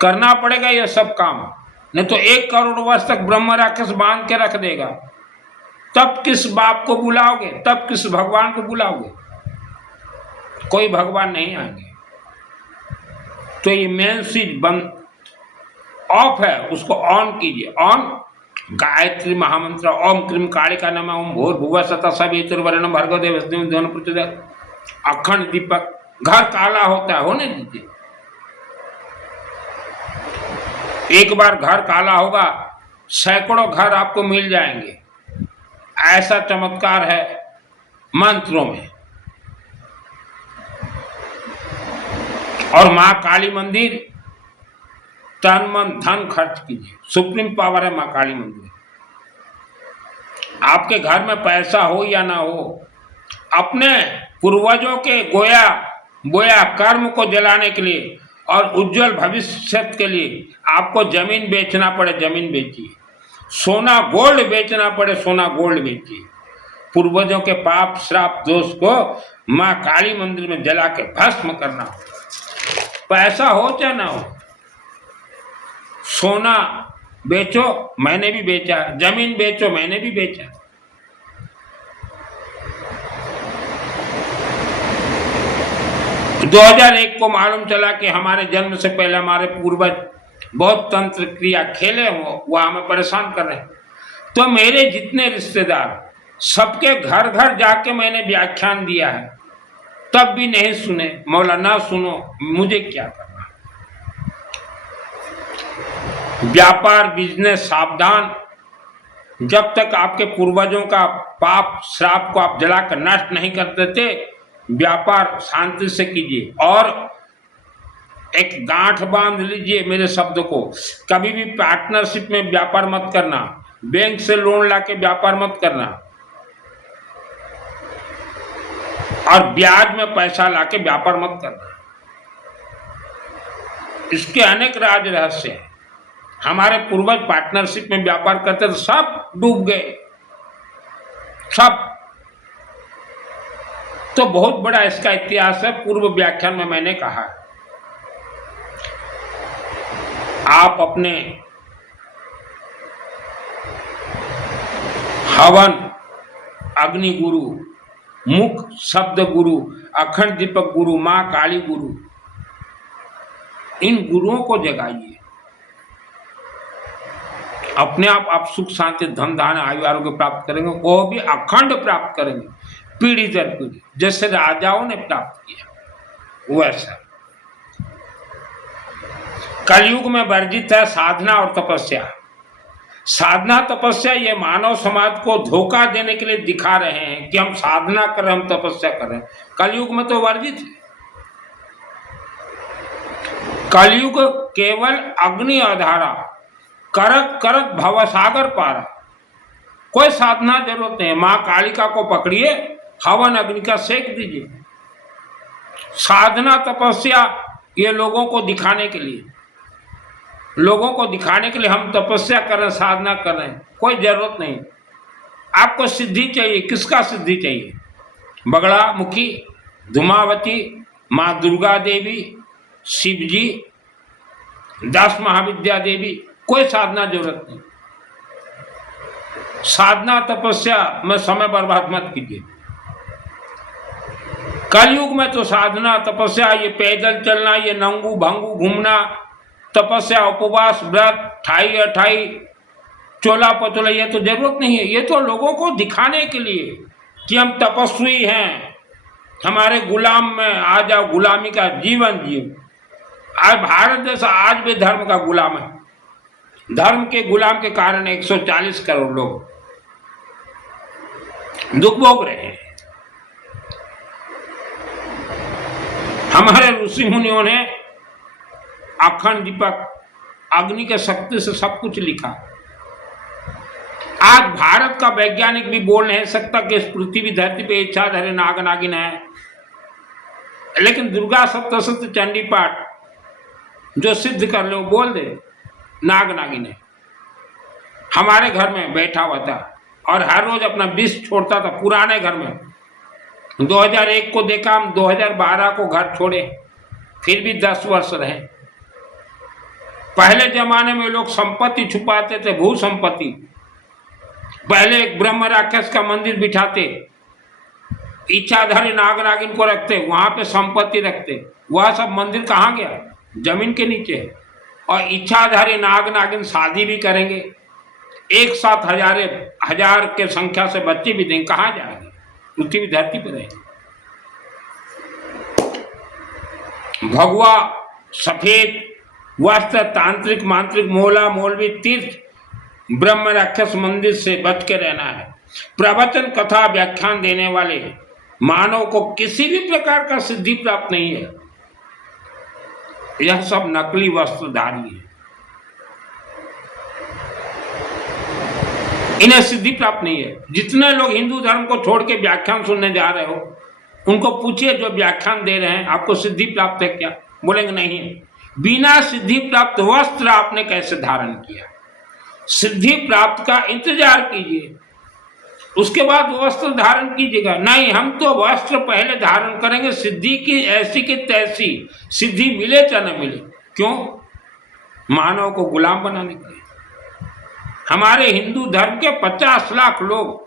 करना पड़ेगा ये सब काम, नहीं तो 1 करोड़ वर्ष तक ब्रह्म राक्षस बांध के रख देगा। तब किस बाप को बुलाओगे? तब किस भगवान को बुलाओगे? कोई भगवान नहीं आएंगे। तो ये मेन स्विच बंद ऑफ है, उसको ऑन कीजिए। ऑन गायत्री महामंत्र, ओम क्रीम कालिका नमः, ओम भूर्भुवः स्वः सवितुर्वरेण्यं भर्गो देवस्य धीमहि प्रचोदयात्। अखंड दीपक। घर काला होता है, होने दीजिए। एक बार घर काला होगा, सैकड़ों घर आपको मिल जाएंगे। ऐसा चमत्कार है मंत्रों में। और मां काली मंदिर, तन मन धन खर्च कीजिए। सुप्रीम पावर है मां काली मंदिर। आपके घर में पैसा हो या ना हो, अपने पूर्वजों के बोया कर्म को जलाने के लिए और उज्जवल भविष्य के लिए आपको जमीन बेचना पड़े, जमीन बेचिए। सोना गोल्ड बेचना पड़े, सोना गोल्ड बेचिए। पूर्वजों के पाप श्राप दोष को मां काली मंदिर में जला के भस्म करना। पैसा हो चाहे ना हो, सोना बेचो, मैंने भी बेचा, जमीन बेचो, मैंने भी बेचा। दो 2001 को मालूम चला कि हमारे जन्म से पहले हमारे पूर्वज बहुत तंत्र क्रिया खेले हो, वह हमें परेशान कर रहे हैं। तो मेरे जितने रिश्तेदार सबके घर घर जाके मैंने व्याख्यान दिया है, तब भी नहीं सुने। मौलाना सुनो, मुझे क्या करना। व्यापार बिजनेस सावधान, जब तक आपके पूर्वजों का पाप श्राप को आप जलाकर नष्ट नहीं कर देते, व्यापार शांति से कीजिए। और एक गांठ बांध लीजिए मेरे शब्द को, कभी भी पार्टनरशिप में व्यापार मत करना, बैंक से लोन लाके व्यापार मत करना, और ब्याज में पैसा लाके व्यापार मत करना। इसके अनेक राज रहस्य हैं। हमारे पूर्वज पार्टनरशिप में व्यापार करते तो सब डूब गए, सब। तो बहुत बड़ा इसका इतिहास है। पूर्व व्याख्यान में मैंने कहा, आप अपने हवन, अग्नि गुरु, मुख शब्द गुरु, अखंड दीपक गुरु, मां काली गुरु, इन गुरुओं को जगाइए। अपने आप सुख शांति धन धान्य आयु आरोग्य प्राप्त करेंगे, वो भी अखंड प्राप्त करेंगे, पीढ़ी दर पीढ़ी, जैसे राजाओं ने प्राप्त किया वैसा। कलयुग में वर्जित है साधना और तपस्या। साधना तपस्या ये मानव समाज को धोखा देने के लिए दिखा रहे हैं कि हम साधना कर रहे हैं, हम तपस्या कर रहे हैं। कलयुग में तो वर्जित है। कलयुग केवल अग्नि आधारा, करत करत भवसागर पारा। कोई साधना जरूरत नहीं है। मां कालिका को पकड़िए, हवन अग्नि का सेक दीजिए। साधना तपस्या ये लोगों को दिखाने के लिए, लोगों को दिखाने के लिए हम तपस्या कर रहे हैं, साधना कर रहे हैं, कोई जरूरत नहीं। आपको सिद्धि चाहिए, किसका सिद्धि चाहिए? बगड़ा मुखी, धूमावती, माँ दुर्गा देवी, शिव जी, 10 महाविद्या देवी, कोई साधना जरूरत नहीं। साधना तपस्या में समय बर्बाद मत कीजिए। कलयुग में तो साधना तपस्या, ये पैदल चलना, ये नंगू भंगू घूमना, तपस्या उपवास व्रत ठाई अठाई चोला पचोला, ये तो जरूरत नहीं है। ये तो लोगों को दिखाने के लिए कि हम तपस्वी हैं, हमारे गुलाम में आ जाओ, गुलामी का जीवन जियो। आज भारत देश आज भी धर्म का गुलाम है। धर्म के गुलाम के कारण 140 करोड़ लोग दुख भोग रहे हैं। हमारे ऋषि मुनियों ने अखंड दीपक अग्नि के शक्ति से सब कुछ लिखा। आज भारत का वैज्ञानिक भी बोल नहीं सकता कि इस पृथ्वी धरती पे इच्छाधारी नाग नागिन है, लेकिन दुर्गा सप्तशती चंडी पाठ जो सिद्ध कर ले वो बोल दे नाग नागिन है। हमारे घर में बैठा हुआ था और हर रोज अपना विष छोड़ता था पुराने घर में। 2001 को देखा, हम 2012 को घर छोड़े, फिर भी 10 वर्ष रहे। पहले जमाने में लोग संपत्ति छुपाते थे, भू संपत्ति। पहले एक ब्रह्म राक्षस का मंदिर बिठाते, इच्छाधारी नाग नागिन को रखते, वहां पे संपत्ति रखते। वह सब मंदिर कहाँ गया? जमीन के नीचे। और इच्छाधारी नाग नागिन शादी भी करेंगे, एक साथ हजार के संख्या से बच्चे भी देंगे, कहाँ जाएंगे? पृथ्वी धरती पर रहेंगे। भगवा सफेद वस्त्र, तांत्रिक मांत्रिक मोला मौलवी तीर्थ ब्रह्म राक्षस मंदिर से बच के रहना है। प्रवचन कथा व्याख्यान देने वाले मानव को किसी भी प्रकार का सिद्धि प्राप्त नहीं है। यह सब नकली वस्त्रधारी है, इन्हें सिद्धि प्राप्त नहीं है। जितने लोग हिंदू धर्म को छोड़ के व्याख्यान सुनने जा रहे हो, उनको पूछिए जो व्याख्यान दे रहे हैं आपको सिद्धि प्राप्त है क्या? बोलेंगे नहीं है। बिना सिद्धि प्राप्त वस्त्र आपने कैसे धारण किया? सिद्धि प्राप्त का इंतजार कीजिए। उसके बाद वस्त्र धारण कीजिएगा। नहीं, हम तो वस्त्र पहले धारण करेंगे, सिद्धि की ऐसी की तैसी, सिद्धि मिले चाहे न मिले। क्यों? मानव को गुलाम बनाने के लिए। हमारे हिंदू धर्म के 50 लाख लोग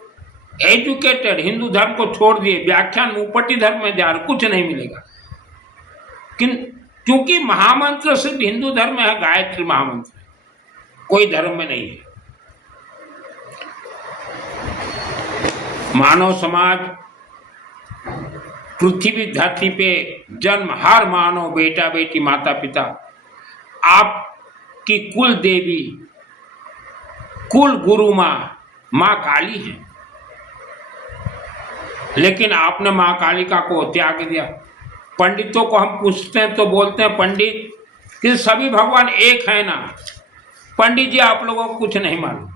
एजुकेटेड हिंदू धर्म को छोड़ दिए, व्याख्यान मुपट्टी धर्म में जा रहे, कुछ नहीं मिलेगा। क्योंकि महामंत्र सिर्फ हिंदू धर्म में है, गायत्री महामंत्र, कोई धर्म में नहीं है। मानव समाज पृथ्वी धरती पे जन्म हर मानव, बेटा बेटी, माता पिता, आपकी कुल देवी, कुल गुरु माँ काली है। लेकिन आपने माँ कालिका को त्याग दिया। पंडितों को हम पूछते हैं तो बोलते हैं पंडित कि सभी भगवान एक है ना। पंडित जी, आप लोगों को कुछ नहीं मालूम।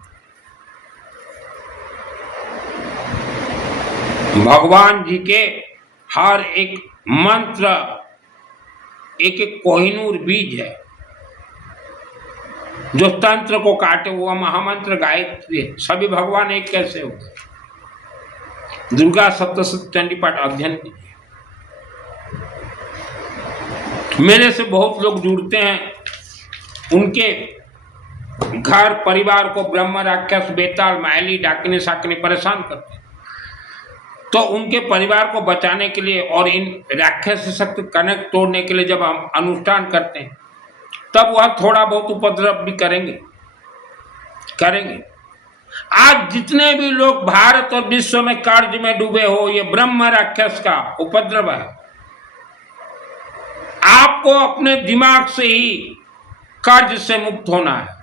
भगवान जी के हर एक मंत्र एक एक कोहिनूर बीज है जो तंत्र को काटे, वो महामंत्र गायत्री है। सभी भगवान एक कैसे हो गए? दुर्गा सप्तशती चंडी पाठ अध्ययन कीजिए। मेरे से बहुत लोग जुड़ते हैं, उनके घर परिवार को ब्रह्म राक्षस, बेताल, मायली, डाकिनी, शाकिनी परेशान करते हैं। तो उनके परिवार को बचाने के लिए और इन राक्षस शक्ति कनेक्ट तोड़ने के लिए जब हम अनुष्ठान करते हैं, तब वह थोड़ा बहुत उपद्रव भी करेंगे। आज जितने भी लोग भारत और विश्व में कर्ज में डूबे हो, ये ब्रह्म राक्षस का उपद्रव है। आपको अपने दिमाग से ही कर्ज से मुक्त होना है।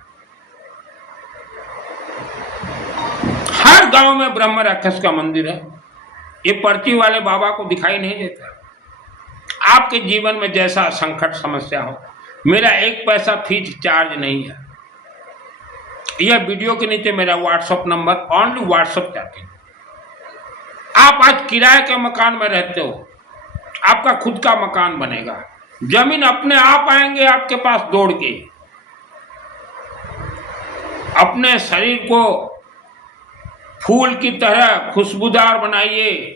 हर गांव में ब्रह्म राक्षस का मंदिर है। ये पर्ची वाले बाबा को दिखाई नहीं देता। आपके जीवन में जैसा संकट समस्या हो, मेरा 1 पैसा फीस चार्ज नहीं है। यह वीडियो के नीचे मेरा WhatsApp number, only WhatsApp chatting. आप आज किराए के मकान में रहते हो, आपका खुद का मकान बनेगा, जमीन अपने आप आएंगे आपके पास दौड़ के। अपने शरीर को फूल की तरह खुशबूदार बनाइए,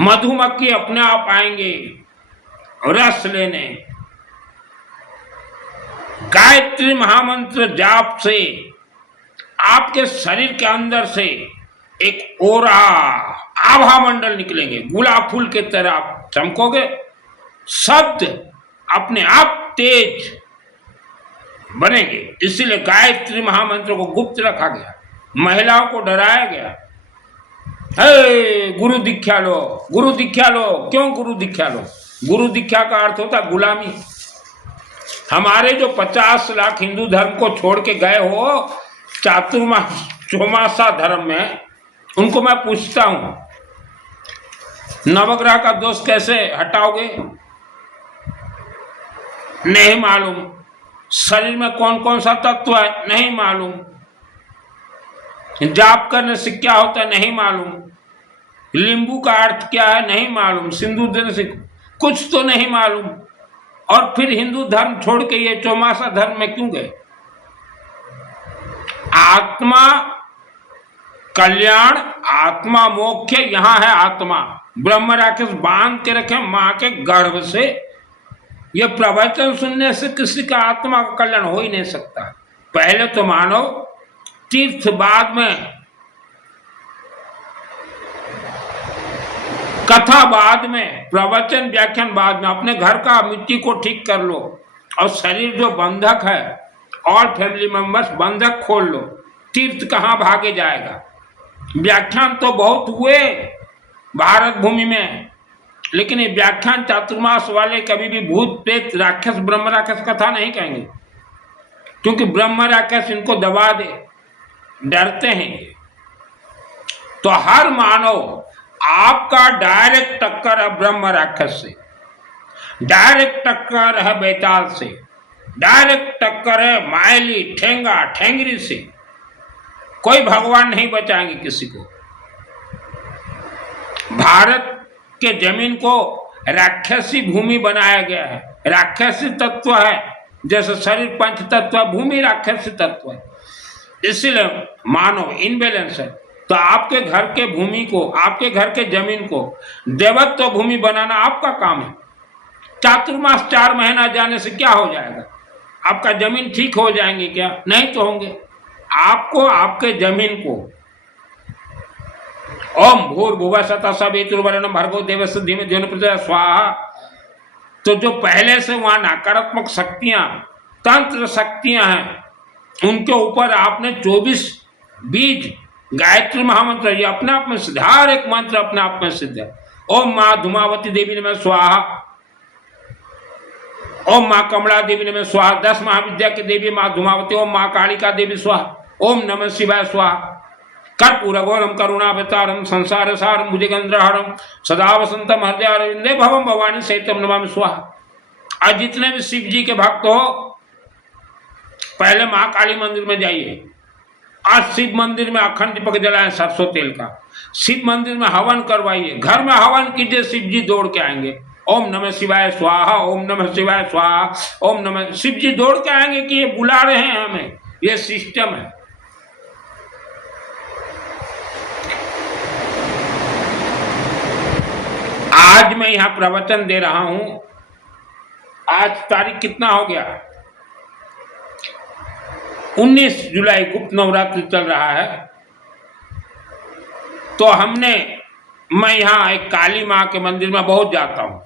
मधुमक्खी अपने आप आएंगे रस लेने। गायत्री महामंत्र जाप से आपके शरीर के अंदर से एक ओरा, आभा मंडल निकलेंगे, गुलाब फूल के तरह आप चमकोगे। शब्द अपने आप तेज बनेंगे। इसीलिए गायत्री महामंत्र को गुप्त रखा गया, महिलाओं को डराया गया। हे गुरु दीक्षा लो, गुरु दीक्षा लो। क्यों गुरु दीक्षा लो? गुरु दीक्षा का अर्थ होता गुलामी। हमारे जो 50 लाख हिंदू धर्म को छोड़ के गए हो चातुर्मास चौमासा धर्म में, उनको मैं पूछता हूं, नवग्रह का दोष कैसे हटाओगे? नहीं मालूम। शरीर में कौन कौन सा तत्व है? नहीं मालूम। जाप करने से क्या होता है? नहीं मालूम। लींबू का अर्थ क्या है? नहीं मालूम। सिंदूर देने से कुछ तो नहीं मालूम। और फिर हिंदू धर्म छोड़ के ये चौमासा धर्म में क्यों गए? आत्मा कल्याण, आत्मा मोक्ष यहां है। आत्मा ब्रह्म राक्षस बांध के रखे मां के गर्भ से। ये प्रवचन सुनने से किसी का आत्मा का कल्याण हो ही नहीं सकता। पहले तो मानव तीर्थ, बाद में कथा, बाद में प्रवचन व्याख्यान, बाद में अपने घर का मिट्टी को ठीक कर लो। और शरीर जो बंधक है, और फैमिली मेंबर्स बंधक खोल लो। तीर्थ कहाँ भागे जाएगा? व्याख्यान तो बहुत हुए भारत भूमि में, लेकिन ये व्याख्यान चातुर्मास वाले कभी भी भूत प्रेत राक्षस ब्रह्म राक्षस कथा नहीं कहेंगे, क्योंकि ब्रह्म राक्षस इनको दबा दे, डरते हैं ये। तो हर मानव आपका डायरेक्ट टक्कर है ब्रह्म राक्षस से, डायरेक्ट टक्कर है बेताल से, डायरेक्ट टक्कर है मायली, ठेंगा, ठेंगरी से। कोई भगवान नहीं बचाएंगे किसी को। भारत के जमीन को राक्षसी भूमि बनाया गया है। राक्षसी तत्व है, जैसे शरीर पंच तत्व, भूमि राक्षसी तत्व है। इसलिए मानव इनबैलेंस है। तो आपके घर के भूमि को, आपके घर के जमीन को देवत्व भूमि बनाना आपका काम है। चातुर्मास 4 महीना जाने से क्या हो जाएगा? आपका जमीन ठीक हो जाएंगे क्या? नहीं तो होंगे। आपको आपके जमीन को ओम भूर्भुवः स्वः सवितुर्वरेण्यं भर्गो देवस्य धीमहि धियो न प्रचोदयात् स्वाहा। तो जो पहले से वहां नकारात्मक शक्तियां, तंत्र शक्तियां हैं, उनके ऊपर आपने 24 बीज गायत्री महामंत्र, ये अपने आप में सिद्ध, हर एक मंत्र अपने आप में सिद्ध है। ओम माँ धूमावती देवी नमः स्वाहा, ओम माँ कमला देवी नमः स्वाहा, 10 महाविद्या की देवी माँ धूमावती, ओम माँ कालिका देवी स्वाहा, ओम नमः शिवाय स्वाहा। कर्पूरगौरम करुणावतारम संसार सारम भुजगेंद्रहारम सदा वसंतम हृदयारविंदे भवम भवानी सहितम नमामि स्वाहा। आज जितने भी शिव जी के भक्त हो, पहले महाकाली मंदिर में जाइए। आज शिव मंदिर में अखंड दीपक जलाएं सरसों तेल का। शिव मंदिर में हवन करवाइए, घर में हवन कीजिए, शिव जी दौड़ के आएंगे। ओम नमः शिवाय स्वाहा, ओम नमः शिवाय स्वाहा, ओम नमः। शिव जी दौड़ के आएंगे कि ये बुला रहे हैं हमें, ये सिस्टम है। आज मैं यहां प्रवचन दे रहा हूं। आज तारीख कितना हो गया? 19 जुलाई, गुप्त नवरात्रि चल रहा है। तो मैं यहां एक काली मां के मंदिर में बहुत जाता हूं,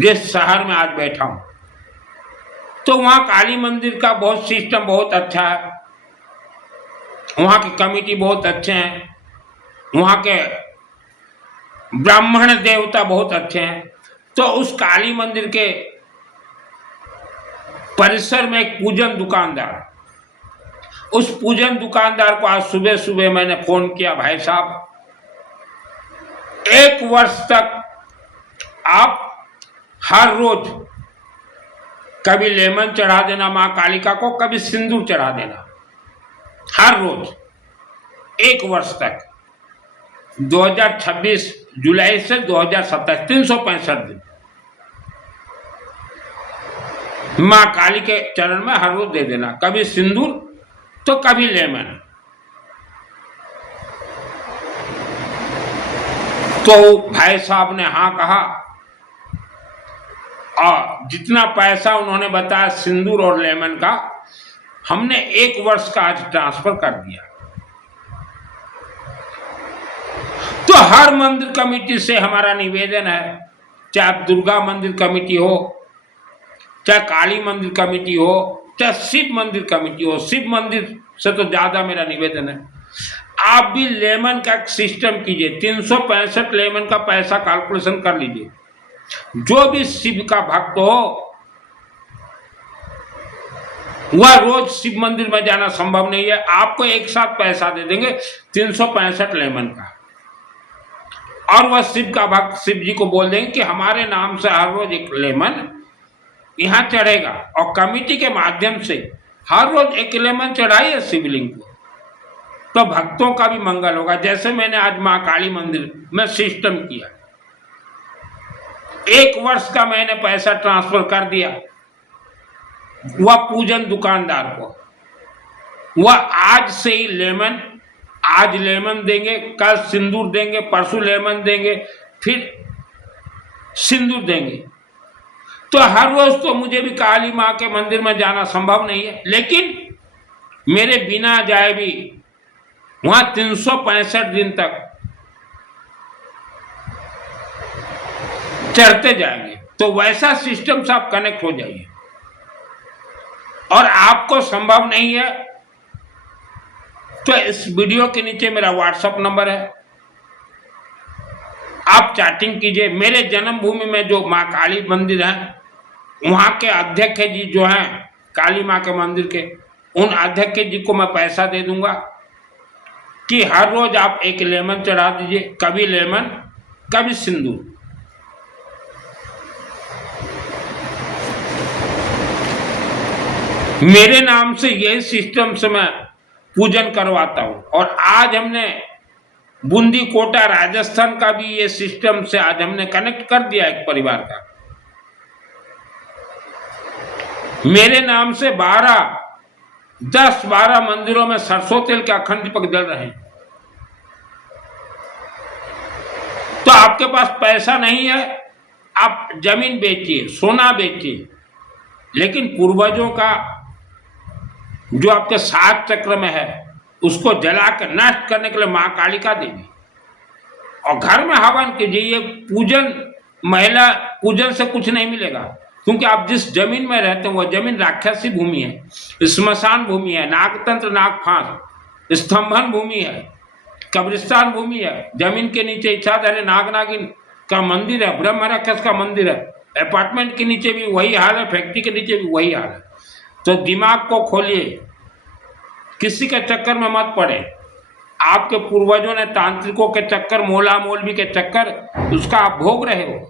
जिस शहर में आज बैठा हूं। तो वहां काली मंदिर का बहुत सिस्टम बहुत अच्छा है, वहां की कमेटी बहुत अच्छे हैं, वहां के ब्राह्मण देवता बहुत अच्छे हैं। तो उस काली मंदिर के परिसर में एक पूजन दुकानदार, उस पूजन दुकानदार को आज सुबह सुबह मैंने फोन किया, भाई साहब 1 वर्ष तक आप हर रोज कभी लेमन चढ़ा देना मां कालिका को, कभी सिंदूर चढ़ा देना, हर रोज 1 वर्ष तक। 2026 जुलाई से 2027 365 दिन मां काली के चरण में हर रोज दे देना, कभी सिंदूर तो कभी लेमन। तो भाई साहब ने हाँ कहा और जितना पैसा उन्होंने बताया सिंदूर और लेमन का, हमने 1 वर्ष का आज ट्रांसफर कर दिया। तो हर मंदिर कमेटी से हमारा निवेदन है, चाहे दुर्गा मंदिर कमेटी हो, चाहे काली मंदिर कमेटी हो, चाहे शिव मंदिर कमेटी हो, शिव मंदिर से तो ज्यादा मेरा निवेदन है, आप भी लेमन का सिस्टम कीजिए। 365 लेमन का पैसा कैलकुलेशन कर लीजिए। जो भी शिव का भक्त हो वह रोज शिव मंदिर में जाना संभव नहीं है, आपको एक साथ पैसा दे देंगे 365 लेमन का, और वह शिव का भक्त शिव जी को बोल देंगे कि हमारे नाम से हर रोज 1 लेमन यहाँ चढ़ेगा, और कमेटी के माध्यम से हर रोज 1 लेमन चढ़ाइए शिवलिंग को, तो भक्तों का भी मंगल होगा। जैसे मैंने आज मां काली मंदिर में सिस्टम किया, 1 वर्ष का मैंने पैसा ट्रांसफर कर दिया वह पूजन दुकानदार को। वह आज से ही लेमन, आज लेमन देंगे, कल सिंदूर देंगे, परसों लेमन देंगे, फिर सिंदूर देंगे। तो हर रोज तो मुझे भी काली मां के मंदिर में जाना संभव नहीं है, लेकिन मेरे बिना जाए भी वहां 365 दिन तक चढ़ते जाएंगे। तो वैसा सिस्टम से आप कनेक्ट हो जाइए। और आपको संभव नहीं है तो इस वीडियो के नीचे मेरा व्हाट्सएप नंबर है, आप चैटिंग कीजिए। मेरे जन्मभूमि में जो मां काली मंदिर है, वहां के अध्यक्ष जी जो हैं काली मां के मंदिर के, उन अध्यक्ष जी को मैं पैसा दे दूंगा कि हर रोज आप 1 लेमन चढ़ा दीजिए, कभी लेमन कभी सिंदूर। मेरे नाम से यही सिस्टम से मैं पूजन करवाता हूं। और आज हमने बूंदी कोटा राजस्थान का भी ये सिस्टम से आज हमने कनेक्ट कर दिया एक परिवार का। मेरे नाम से 12 10-12 मंदिरों में सरसों तेल के अखंड दीपक जल रहे हैं। तो आपके पास पैसा नहीं है, आप जमीन बेचिए, सोना बेचिए, लेकिन पूर्वजों का जो आपके 7 चक्र में है उसको जलाकर नष्ट करने के लिए मां कालिका देवी, और घर में हवन कीजिए। ये पूजन, महिला पूजन से कुछ नहीं मिलेगा, क्योंकि आप जिस जमीन में रहते हैं वह जमीन राक्षसी भूमि है, स्मशान भूमि है, नागतंत्र नागफांस स्तंभन भूमि है, कब्रिस्तान भूमि है। जमीन के नीचे इच्छाधारी नाग नागिन का मंदिर है, ब्रह्म राक्षस का मंदिर है। अपार्टमेंट के नीचे भी वही हाल है, फैक्ट्री के नीचे भी वही हाल है। तो दिमाग को खोलिए, किसी के चक्कर में मत पड़े। आपके पूर्वजों ने तांत्रिकों के चक्कर, मोला मौलवी के चक्कर, उसका आप भोग रहे हो।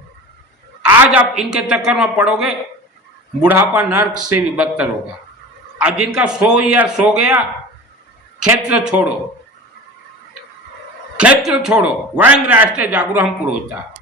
आज आप इनके चक्कर में पड़ोगे, बुढ़ापा नर्क से भी बदतर होगा। और जिनका सो गया, क्षेत्र छोड़ो, क्षेत्र छोड़ो। वयं राष्ट्र जागृहं पुरोहितः।